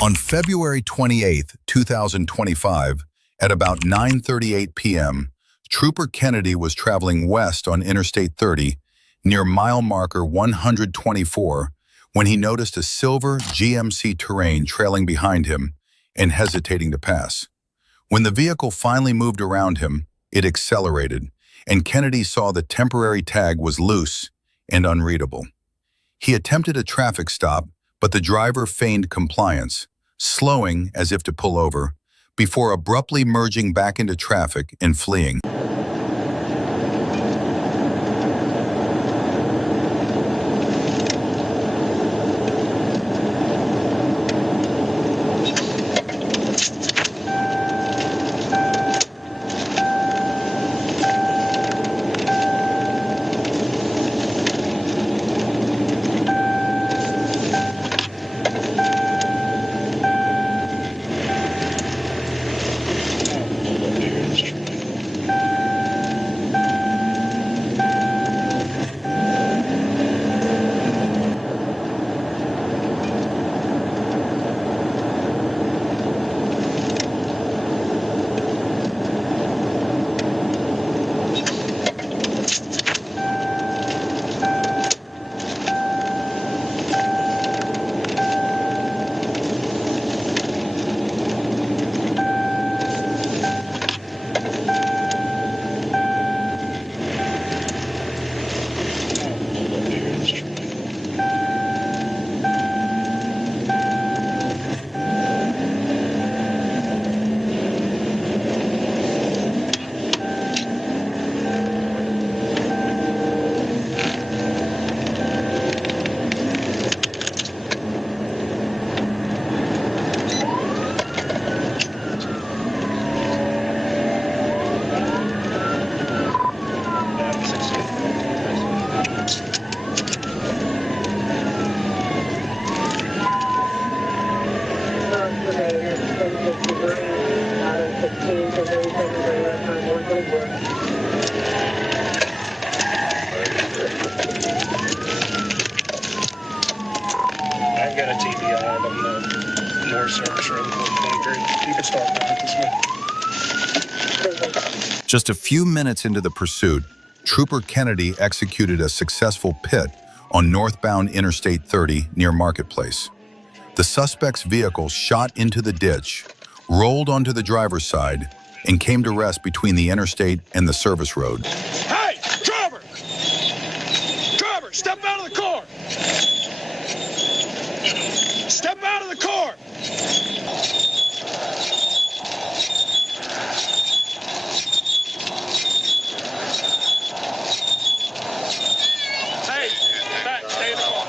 On February 28, 2025, at about 9:38 p.m., Trooper Kennedy was traveling west on Interstate 30 near mile marker 124 when he noticed a silver GMC Terrain trailing behind him and hesitating to pass. When the vehicle finally moved around him, it accelerated, and Kennedy saw the temporary tag was loose and unreadable. He attempted a traffic stop, but the driver feigned compliance, slowing as if to pull over, before abruptly merging back into traffic and fleeing. Just a few minutes into the pursuit, Trooper Kennedy executed a successful pit on northbound Interstate 30 near Marketplace. The suspect's vehicle shot into the ditch, rolled onto the driver's side, and came to rest between the interstate and the service road. Hey, driver! Driver, step out of the car! Step out of the car! Hey, back, stay in the car.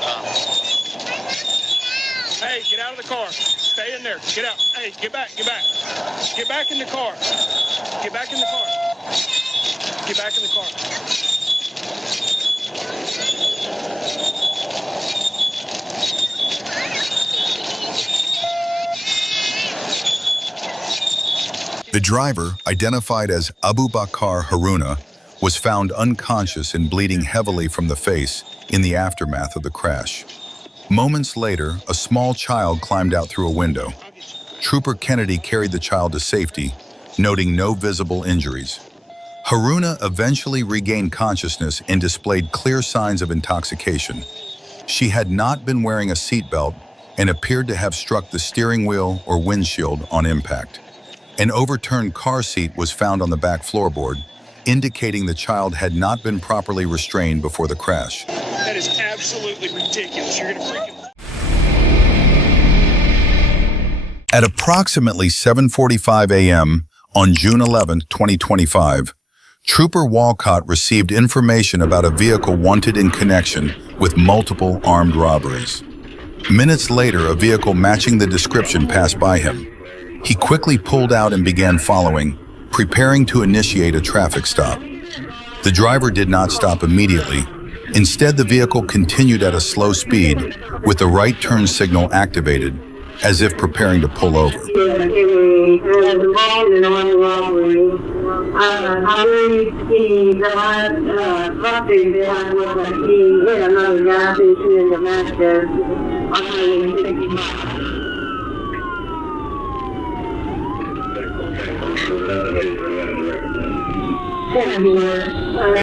Hey, get out of the car. Stay in there. Get out. Hey, get back, get back. Get back in the car. Get back in the car. Get back in the car. The driver, identified as Abu Bakr Haruna, was found unconscious and bleeding heavily from the face in the aftermath of the crash. Moments later, a small child climbed out through a window. Trooper Kennedy carried the child to safety, noting no visible injuries. Haruna eventually regained consciousness and displayed clear signs of intoxication. She had not been wearing a seatbelt and appeared to have struck the steering wheel or windshield on impact. An overturned car seat was found on the back floorboard, indicating the child had not been properly restrained before the crash. That is absolutely ridiculous. You're gonna freaking... At approximately 7:45 a.m. on June 11, 2025, Trooper Walcott received information about a vehicle wanted in connection with multiple armed robberies. Minutes later, a vehicle matching the description passed by him. He quickly pulled out and began following, preparing to initiate a traffic stop. The driver did not stop immediately. Instead, the vehicle continued at a slow speed, with the right turn signal activated, as if preparing to pull over.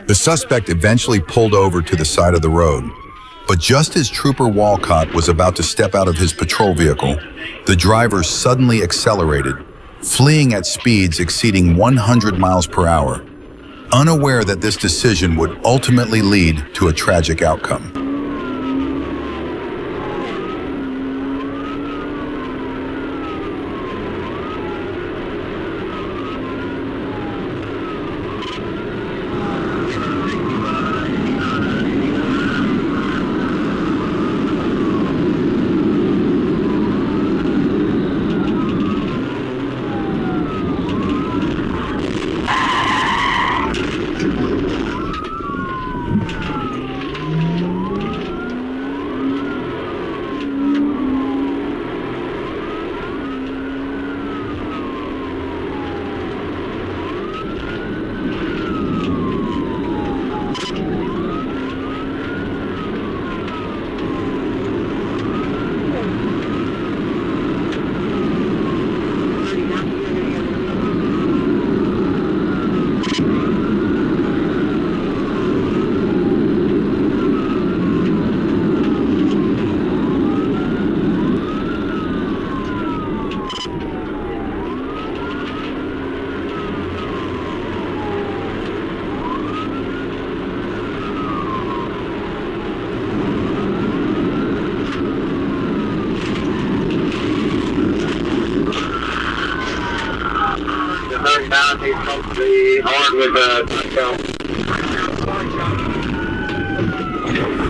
The suspect eventually pulled over to the side of the road, but just as Trooper Walcott was about to step out of his patrol vehicle, the driver suddenly accelerated, fleeing at speeds exceeding 100 miles per hour, unaware that this decision would ultimately lead to a tragic outcome.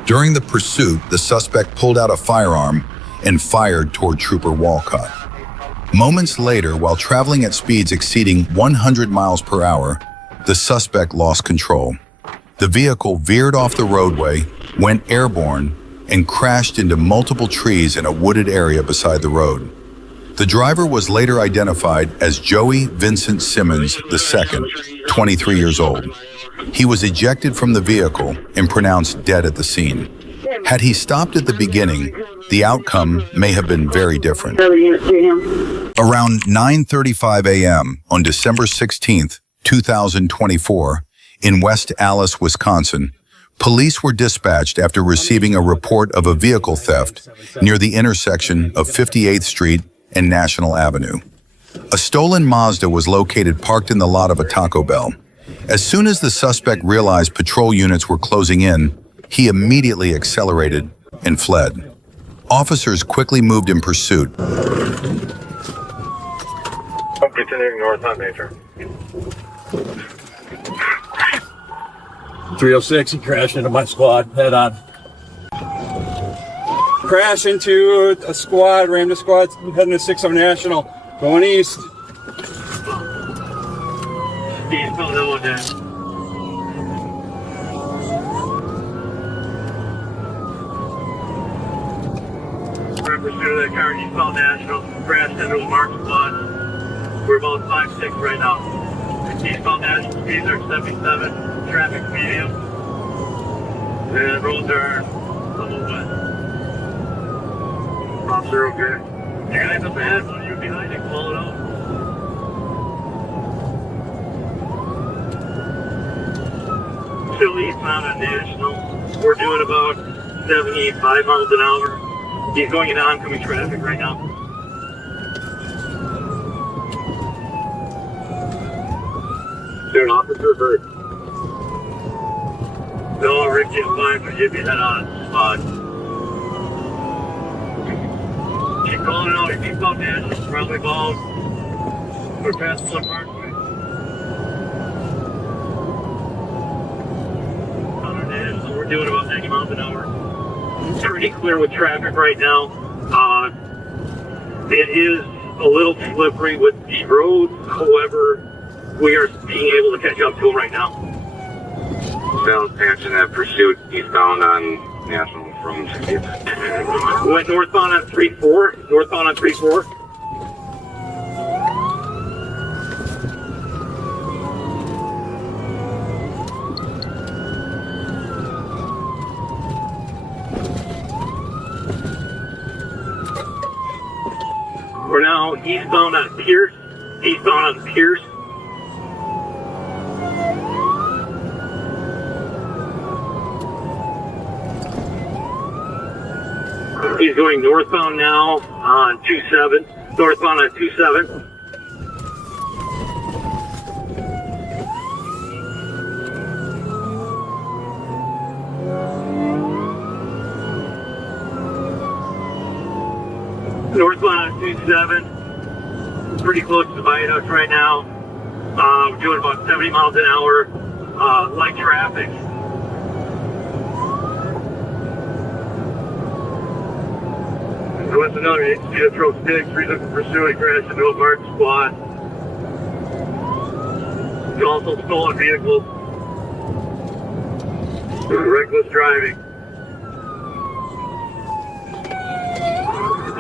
During the pursuit, the suspect pulled out a firearm and fired toward Trooper Walcott. Moments later, while traveling at speeds exceeding 100 miles per hour, the suspect lost control. The vehicle veered off the roadway, went airborne, and crashed into multiple trees in a wooded area beside the road. The driver was later identified as Joey Vincent Simmons II, 23 years old. He was ejected from the vehicle and pronounced dead at the scene. Had he stopped at the beginning, the outcome may have been very different. Around 9:35 a.m. on December 16, 2024, in West Allis, Wisconsin, police were dispatched after receiving a report of a vehicle theft near the intersection of 58th Street and National Avenue. A stolen Mazda was located parked in the lot of a Taco Bell. As soon as the suspect realized patrol units were closing in, he immediately accelerated and fled. Officers quickly moved in pursuit. Continuing north on Major. 306, he crashed into my squad, head on. Crash into a squad, rammed a squad, heading to 60 National, going east. We're in pursuit of that car, eastbound National, crashed into a marked squad. We're about 5-6 right now. Eastbound National speeds are 77, traffic medium. The roads are level wet. Officer, okay? You guys up ahead, one of you behind you, call it out. Still eastbound on National. We're doing about 75 miles an hour. He's going into oncoming traffic right now. An officer hurt. No, Rick, you're fine, but you'd be head on spot. Keep calling out, you keep up, man. Probably bald. We're past the parkway. So we're doing about 90 miles an hour. It's pretty clear with traffic right now. It is a little slippery with the roads, however, we are being able to catch up to him right now. Sounds patching that pursuit eastbound on National from 60th. We went northbound on 3-4. Northbound on 3-4. We're now eastbound on Pierce. Eastbound on Pierce. He's going northbound now on 27. Northbound on 27. Northbound on 27. Pretty close to the viaduct right now. We're doing about 70 miles an hour. Light traffic. So that's another agency to throw sticks, looking for pursuing, crashed into a marked squad. It's also stolen vehicles. Reckless driving.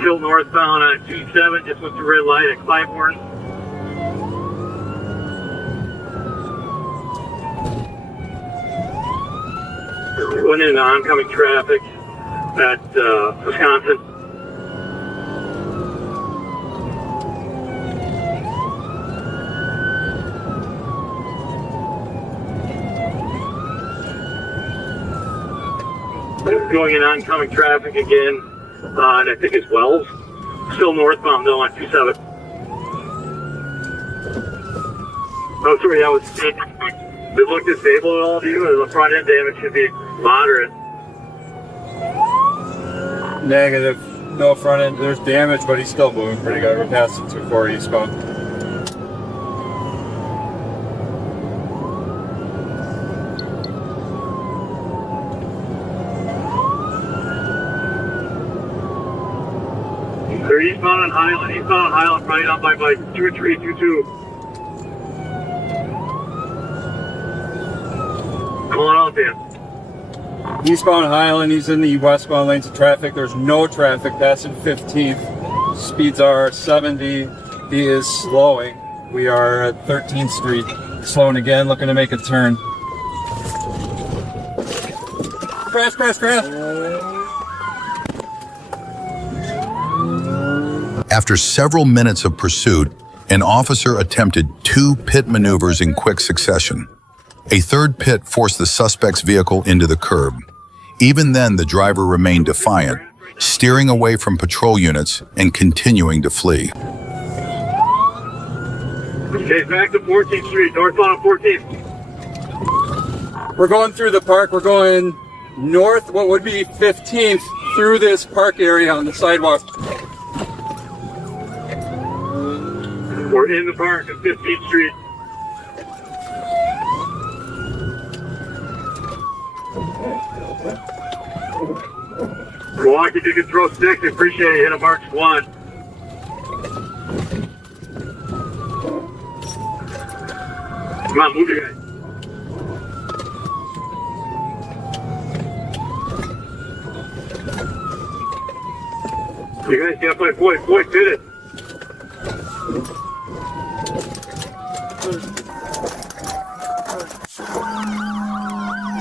Still northbound on 27, just went through red light at Clybourne. Went into oncoming traffic at Wisconsin. Going in oncoming traffic again, and I think it's Wells. Still northbound though on 27. Oh, sorry, that was. It looked disabled at all to you, or the front end damage should be moderate. Negative. No front end. There's damage, but he's still moving pretty good. We're past the 240 eastbound. They're eastbound on Highland. Eastbound on Highland, right up by 2322. Calling out there. Eastbound Highland, he's in the westbound lanes of traffic. There's no traffic passing 15th. Speeds are 70. He is slowing. We are at 13th Street. Slowing again, looking to make a turn. Crash, crash, crash! After several minutes of pursuit, an officer attempted 2 pit maneuvers in quick succession. A third pit forced the suspect's vehicle into the curb. Even then, the driver remained defiant, steering away from patrol units and continuing to flee. Okay, back to 14th Street, northbound on 14th. We're going through the park. We're going north, what would be 15th, through this park area on the sidewalk. We're in the park at 15th Street. Milwaukee, if you can throw sticks, I appreciate it. Hit a mark squad. Come on, move you guys. You guys can't play Floyd. Floyd did it.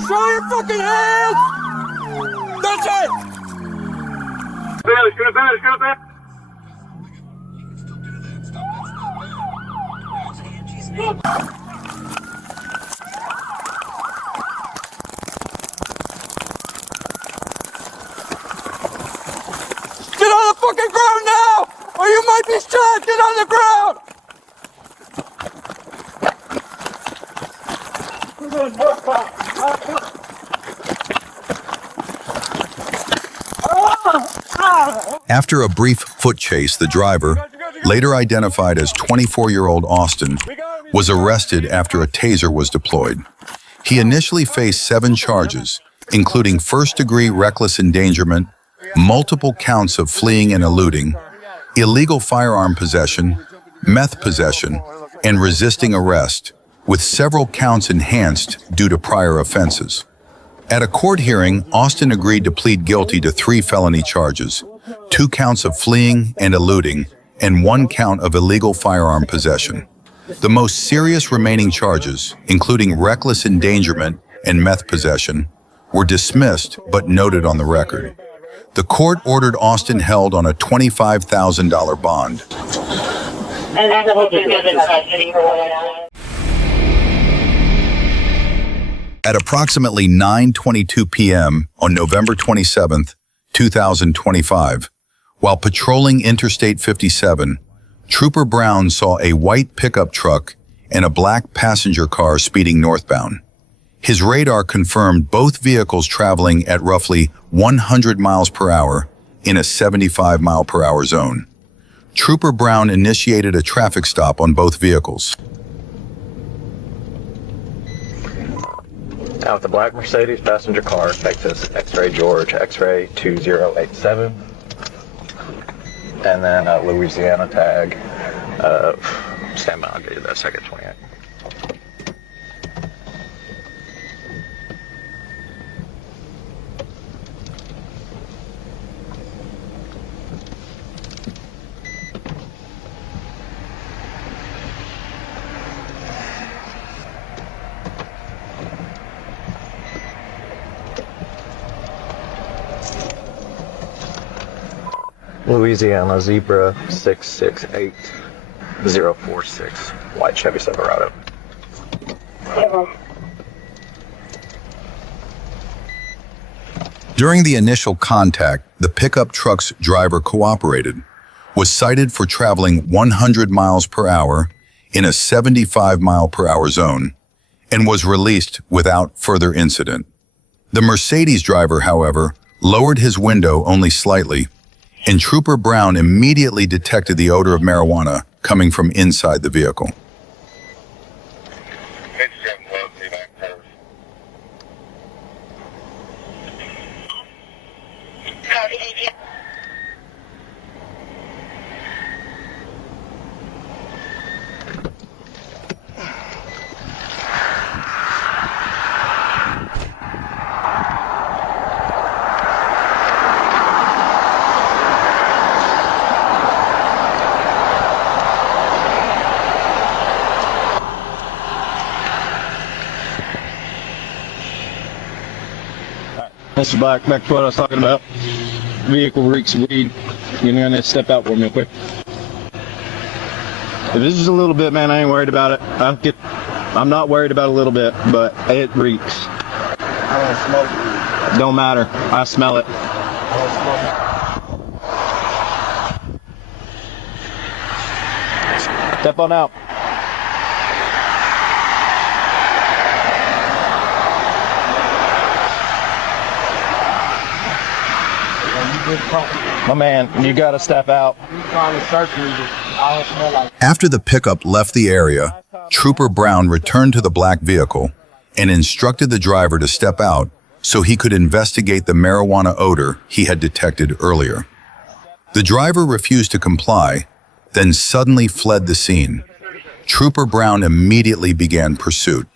Show your fucking hands! That's it! Bailey's gonna back, gonna back. Get on the fucking ground now! Or you might be shot! Get on the ground! After a brief foot chase, the driver, later identified as 24-year-old Austin, was arrested after a taser was deployed. He initially faced 7 charges, including first-degree reckless endangerment, multiple counts of fleeing and eluding, illegal firearm possession, meth possession, and resisting arrest, with several counts enhanced due to prior offenses. At a court hearing, Austin agreed to plead guilty to 3 felony charges, 2 counts of fleeing and eluding, and 1 count of illegal firearm possession. The most serious remaining charges, including reckless endangerment and meth possession, were dismissed but noted on the record. The court ordered Austin held on a $25,000 bond. At approximately 9:22 p.m. on November 27, 2025, while patrolling Interstate 57, Trooper Brown saw a white pickup truck and a black passenger car speeding northbound. His radar confirmed both vehicles traveling at roughly 100 miles per hour in a 75 mile per hour zone. Trooper Brown initiated a traffic stop on both vehicles. Now with the black Mercedes passenger car, Texas X-ray George, X-ray 2087, and then Louisiana tag. Stand by, I'll get you that second 28. Louisiana Zebra 668046, white Chevy Silverado. During the initial contact, the pickup truck's driver cooperated, was cited for traveling 100 miles per hour in a 75 mile per hour zone, and was released without further incident. The Mercedes driver, however, lowered his window only slightly, and Trooper Brown immediately detected the odor of marijuana coming from inside the vehicle. Mr. Black, back to what I was talking about. Vehicle reeks of weed. You're gonna step out for me real quick. If it's just a little bit, man, I ain't worried about it. I'm not worried about a little bit, but it reeks. I don't smoke weed. Don't matter. I smell it. I don't smoke it. Step on out. My man, you gotta step out. After the pickup left the area, Trooper Brown returned to the black vehicle and instructed the driver to step out so he could investigate the marijuana odor he had detected earlier. The driver refused to comply, then suddenly fled the scene. Trooper Brown immediately began pursuit.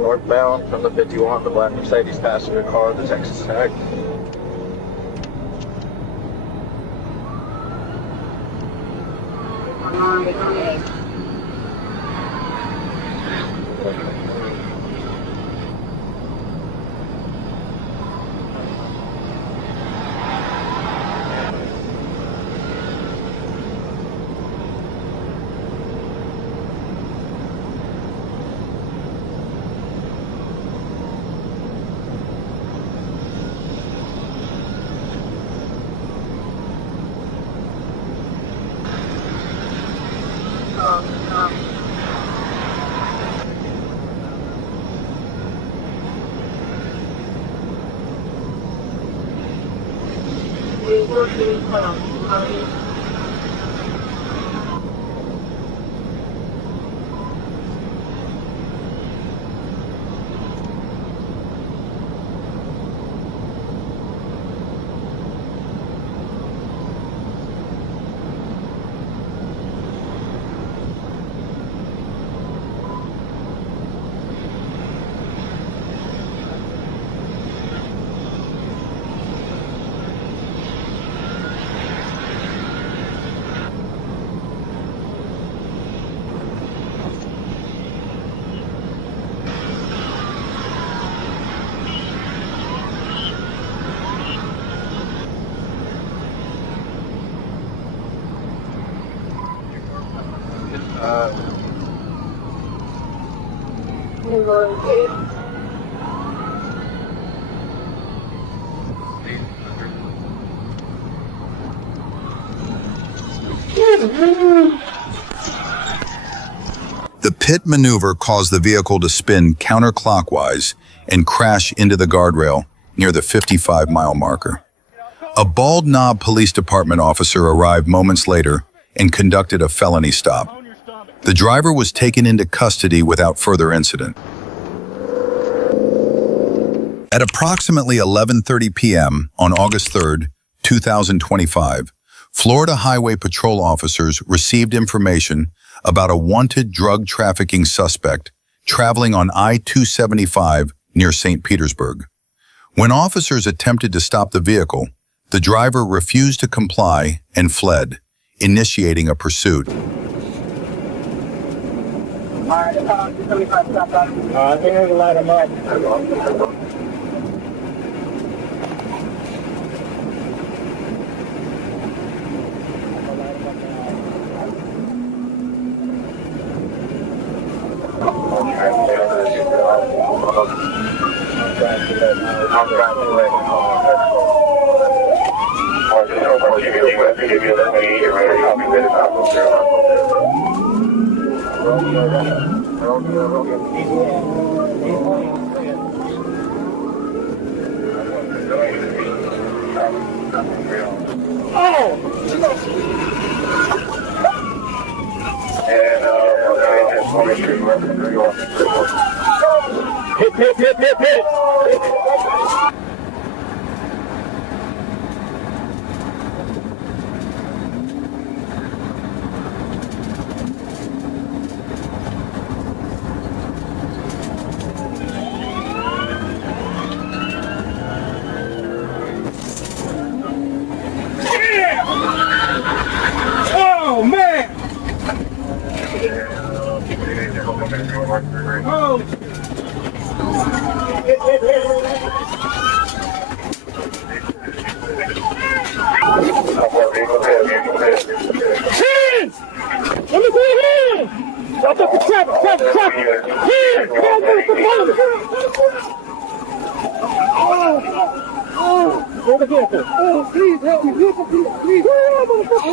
Northbound from the 51, the black Mercedes passenger car, the Texas tag. The pit maneuver caused the vehicle to spin counterclockwise and crash into the guardrail near the 55-mile marker. A Bald Knob Police Department officer arrived moments later and conducted a felony stop. The driver was taken into custody without further incident. At approximately 11:30 p.m. on August 3, 2025, Florida Highway Patrol officers received information about a wanted drug trafficking suspect traveling on I-275 near St. Petersburg. When officers attempted to stop the vehicle, the driver refused to comply and fled, initiating a pursuit. Alright, 275 stop out. I think we can light him up. Hit. Oh, man! Oh! My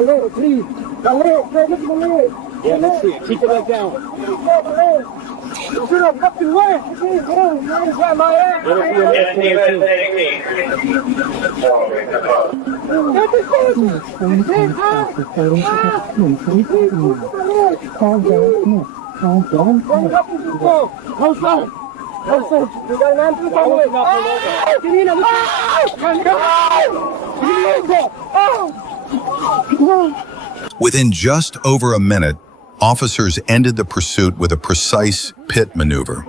leg, please. My leg, bro, look at my leg. Yeah, that's it. Keep it like down. Get up, fucking leg. Grab my ass. Within just over a minute, officers ended the pursuit with a precise pit maneuver.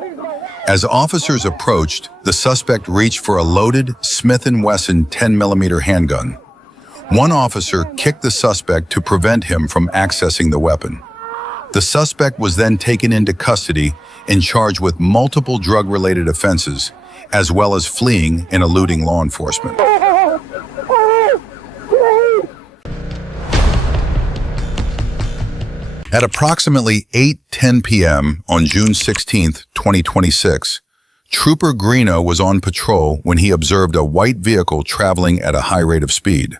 As officers approached, the suspect reached for a loaded Smith & Wesson 10mm handgun. One officer kicked the suspect to prevent him from accessing the weapon. The suspect was then taken into custody and charged with multiple drug-related offenses, as well as fleeing and eluding law enforcement. At approximately 8:10 p.m. on June 16, 2026, Trooper Greeno was on patrol when he observed a white vehicle traveling at a high rate of speed.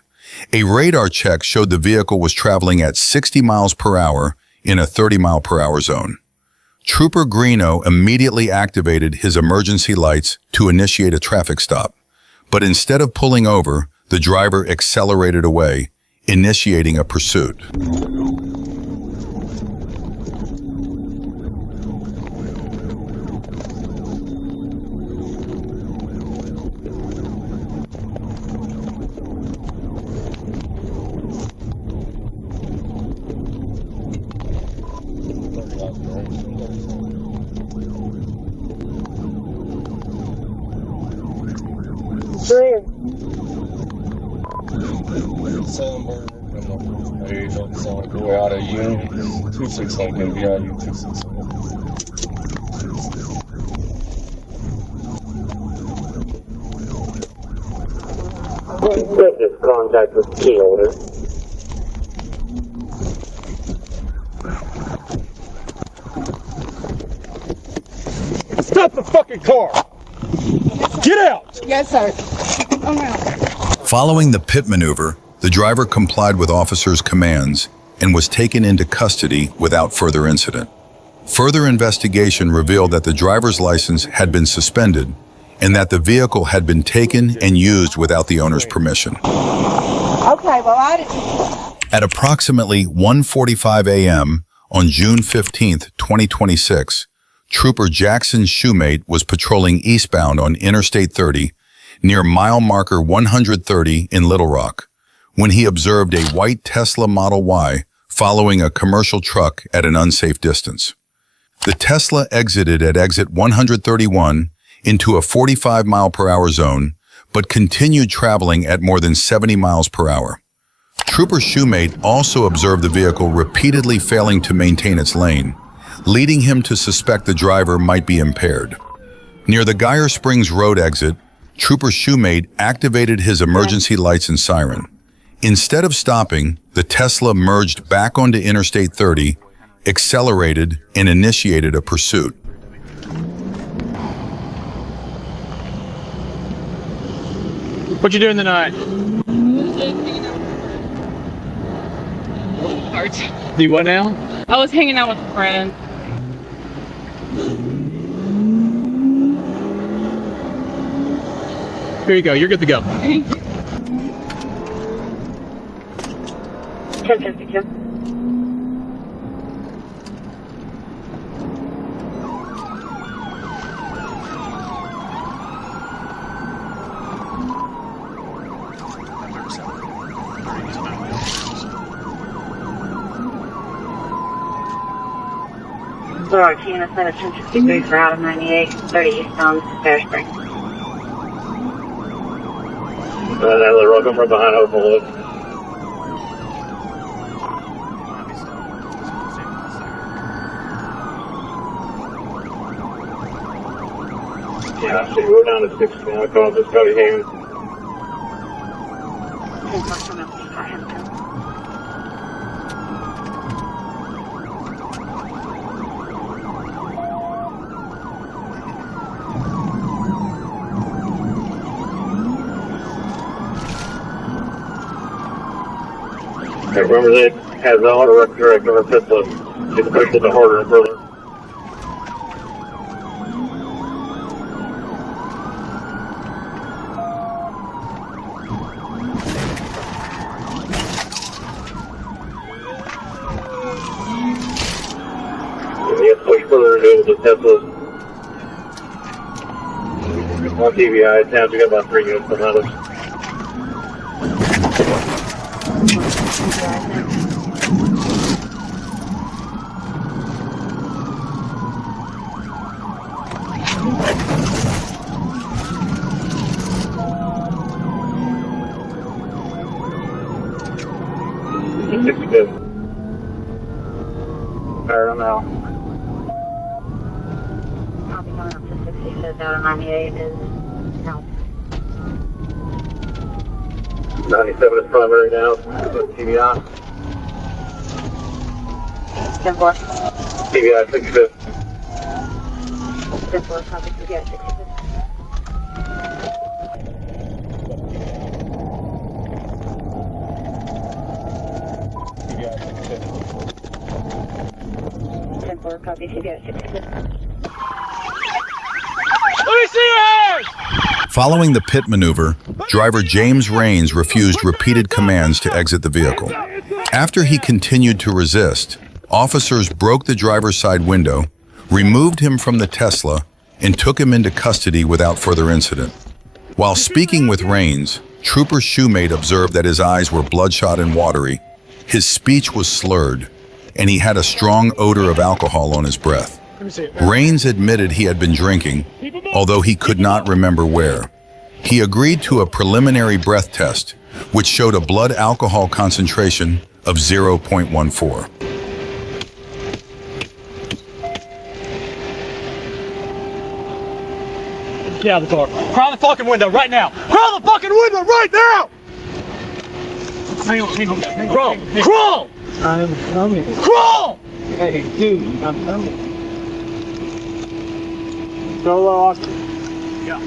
A radar check showed the vehicle was traveling at 60 miles per hour in a 30-mile-per-hour zone. Trooper Greeno immediately activated his emergency lights to initiate a traffic stop, but instead of pulling over, the driver accelerated away, initiating a pursuit. We're out of unit 261, going to be out of unit 261. Business contact with key holder. Stop the fucking car! Get out! Yes, sir. Following the pit maneuver, the driver complied with officers' commands and was taken into custody without further incident. Further investigation revealed that the driver's license had been suspended and that the vehicle had been taken and used without the owner's permission. Okay, well, At approximately 1:45 a.m. on June 15, 2026, Trooper Jackson Shoemate was patrolling eastbound on Interstate 30 near mile marker 130 in Little Rock when he observed a white Tesla Model Y following a commercial truck at an unsafe distance. The Tesla exited at exit 131 into a 45-mile-per-hour zone, but continued traveling at more than 70 miles per hour. Trooper Shoemate also observed the vehicle repeatedly failing to maintain its lane, leading him to suspect the driver might be impaired. Near the Geyer Springs Road exit, Trooper Shoemate activated his emergency lights and siren. Instead of stopping, the Tesla merged back onto Interstate 30, accelerated, and initiated a pursuit. What you doing tonight? Do what now? I was hanging out with a friend. Here you go. You're good to go. 1052. Sorry, TNS 1063 for out of 98, 30 eastbound, Bear Spring. They're rocking from behind overload. Yeah, I see. We're down to 60 now. Call this Cody Hammond. Okay, remember that has the auto direct on our pistol. Just push it harder and further. You push further into the Teslas. On TVI, towns, we got about 3 units behind us. Fire on now. I'll be coming up to 66 out of 98 is no. 97 is primary now. TVI. 10-4. TVI 65. 10-4, copy TVI 66. Copy TVI 66. Let me see your hands! Following the pit maneuver, driver James Raines refused repeated commands to exit the vehicle. After he continued to resist, officers broke the driver's side window, removed him from the Tesla, and took him into custody without further incident. While speaking with Raines, Trooper Shoemate observed that his eyes were bloodshot and watery, his speech was slurred, and he had a strong odor of alcohol on his breath. Raines admitted he had been drinking, although he could not remember where. He agreed to a preliminary breath test, which showed a blood alcohol concentration of 0.14. Get out of the car. Crawl the fucking window right now. Crawl the fucking window right now! Hang on. Crawl! Crawl! I'm coming. Crawl! Hey, dude, I'm coming. Solo, Austin. Yeah.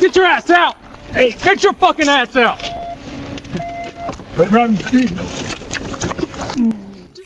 Get your ass out! Hey, get your fucking ass out! Right around the street.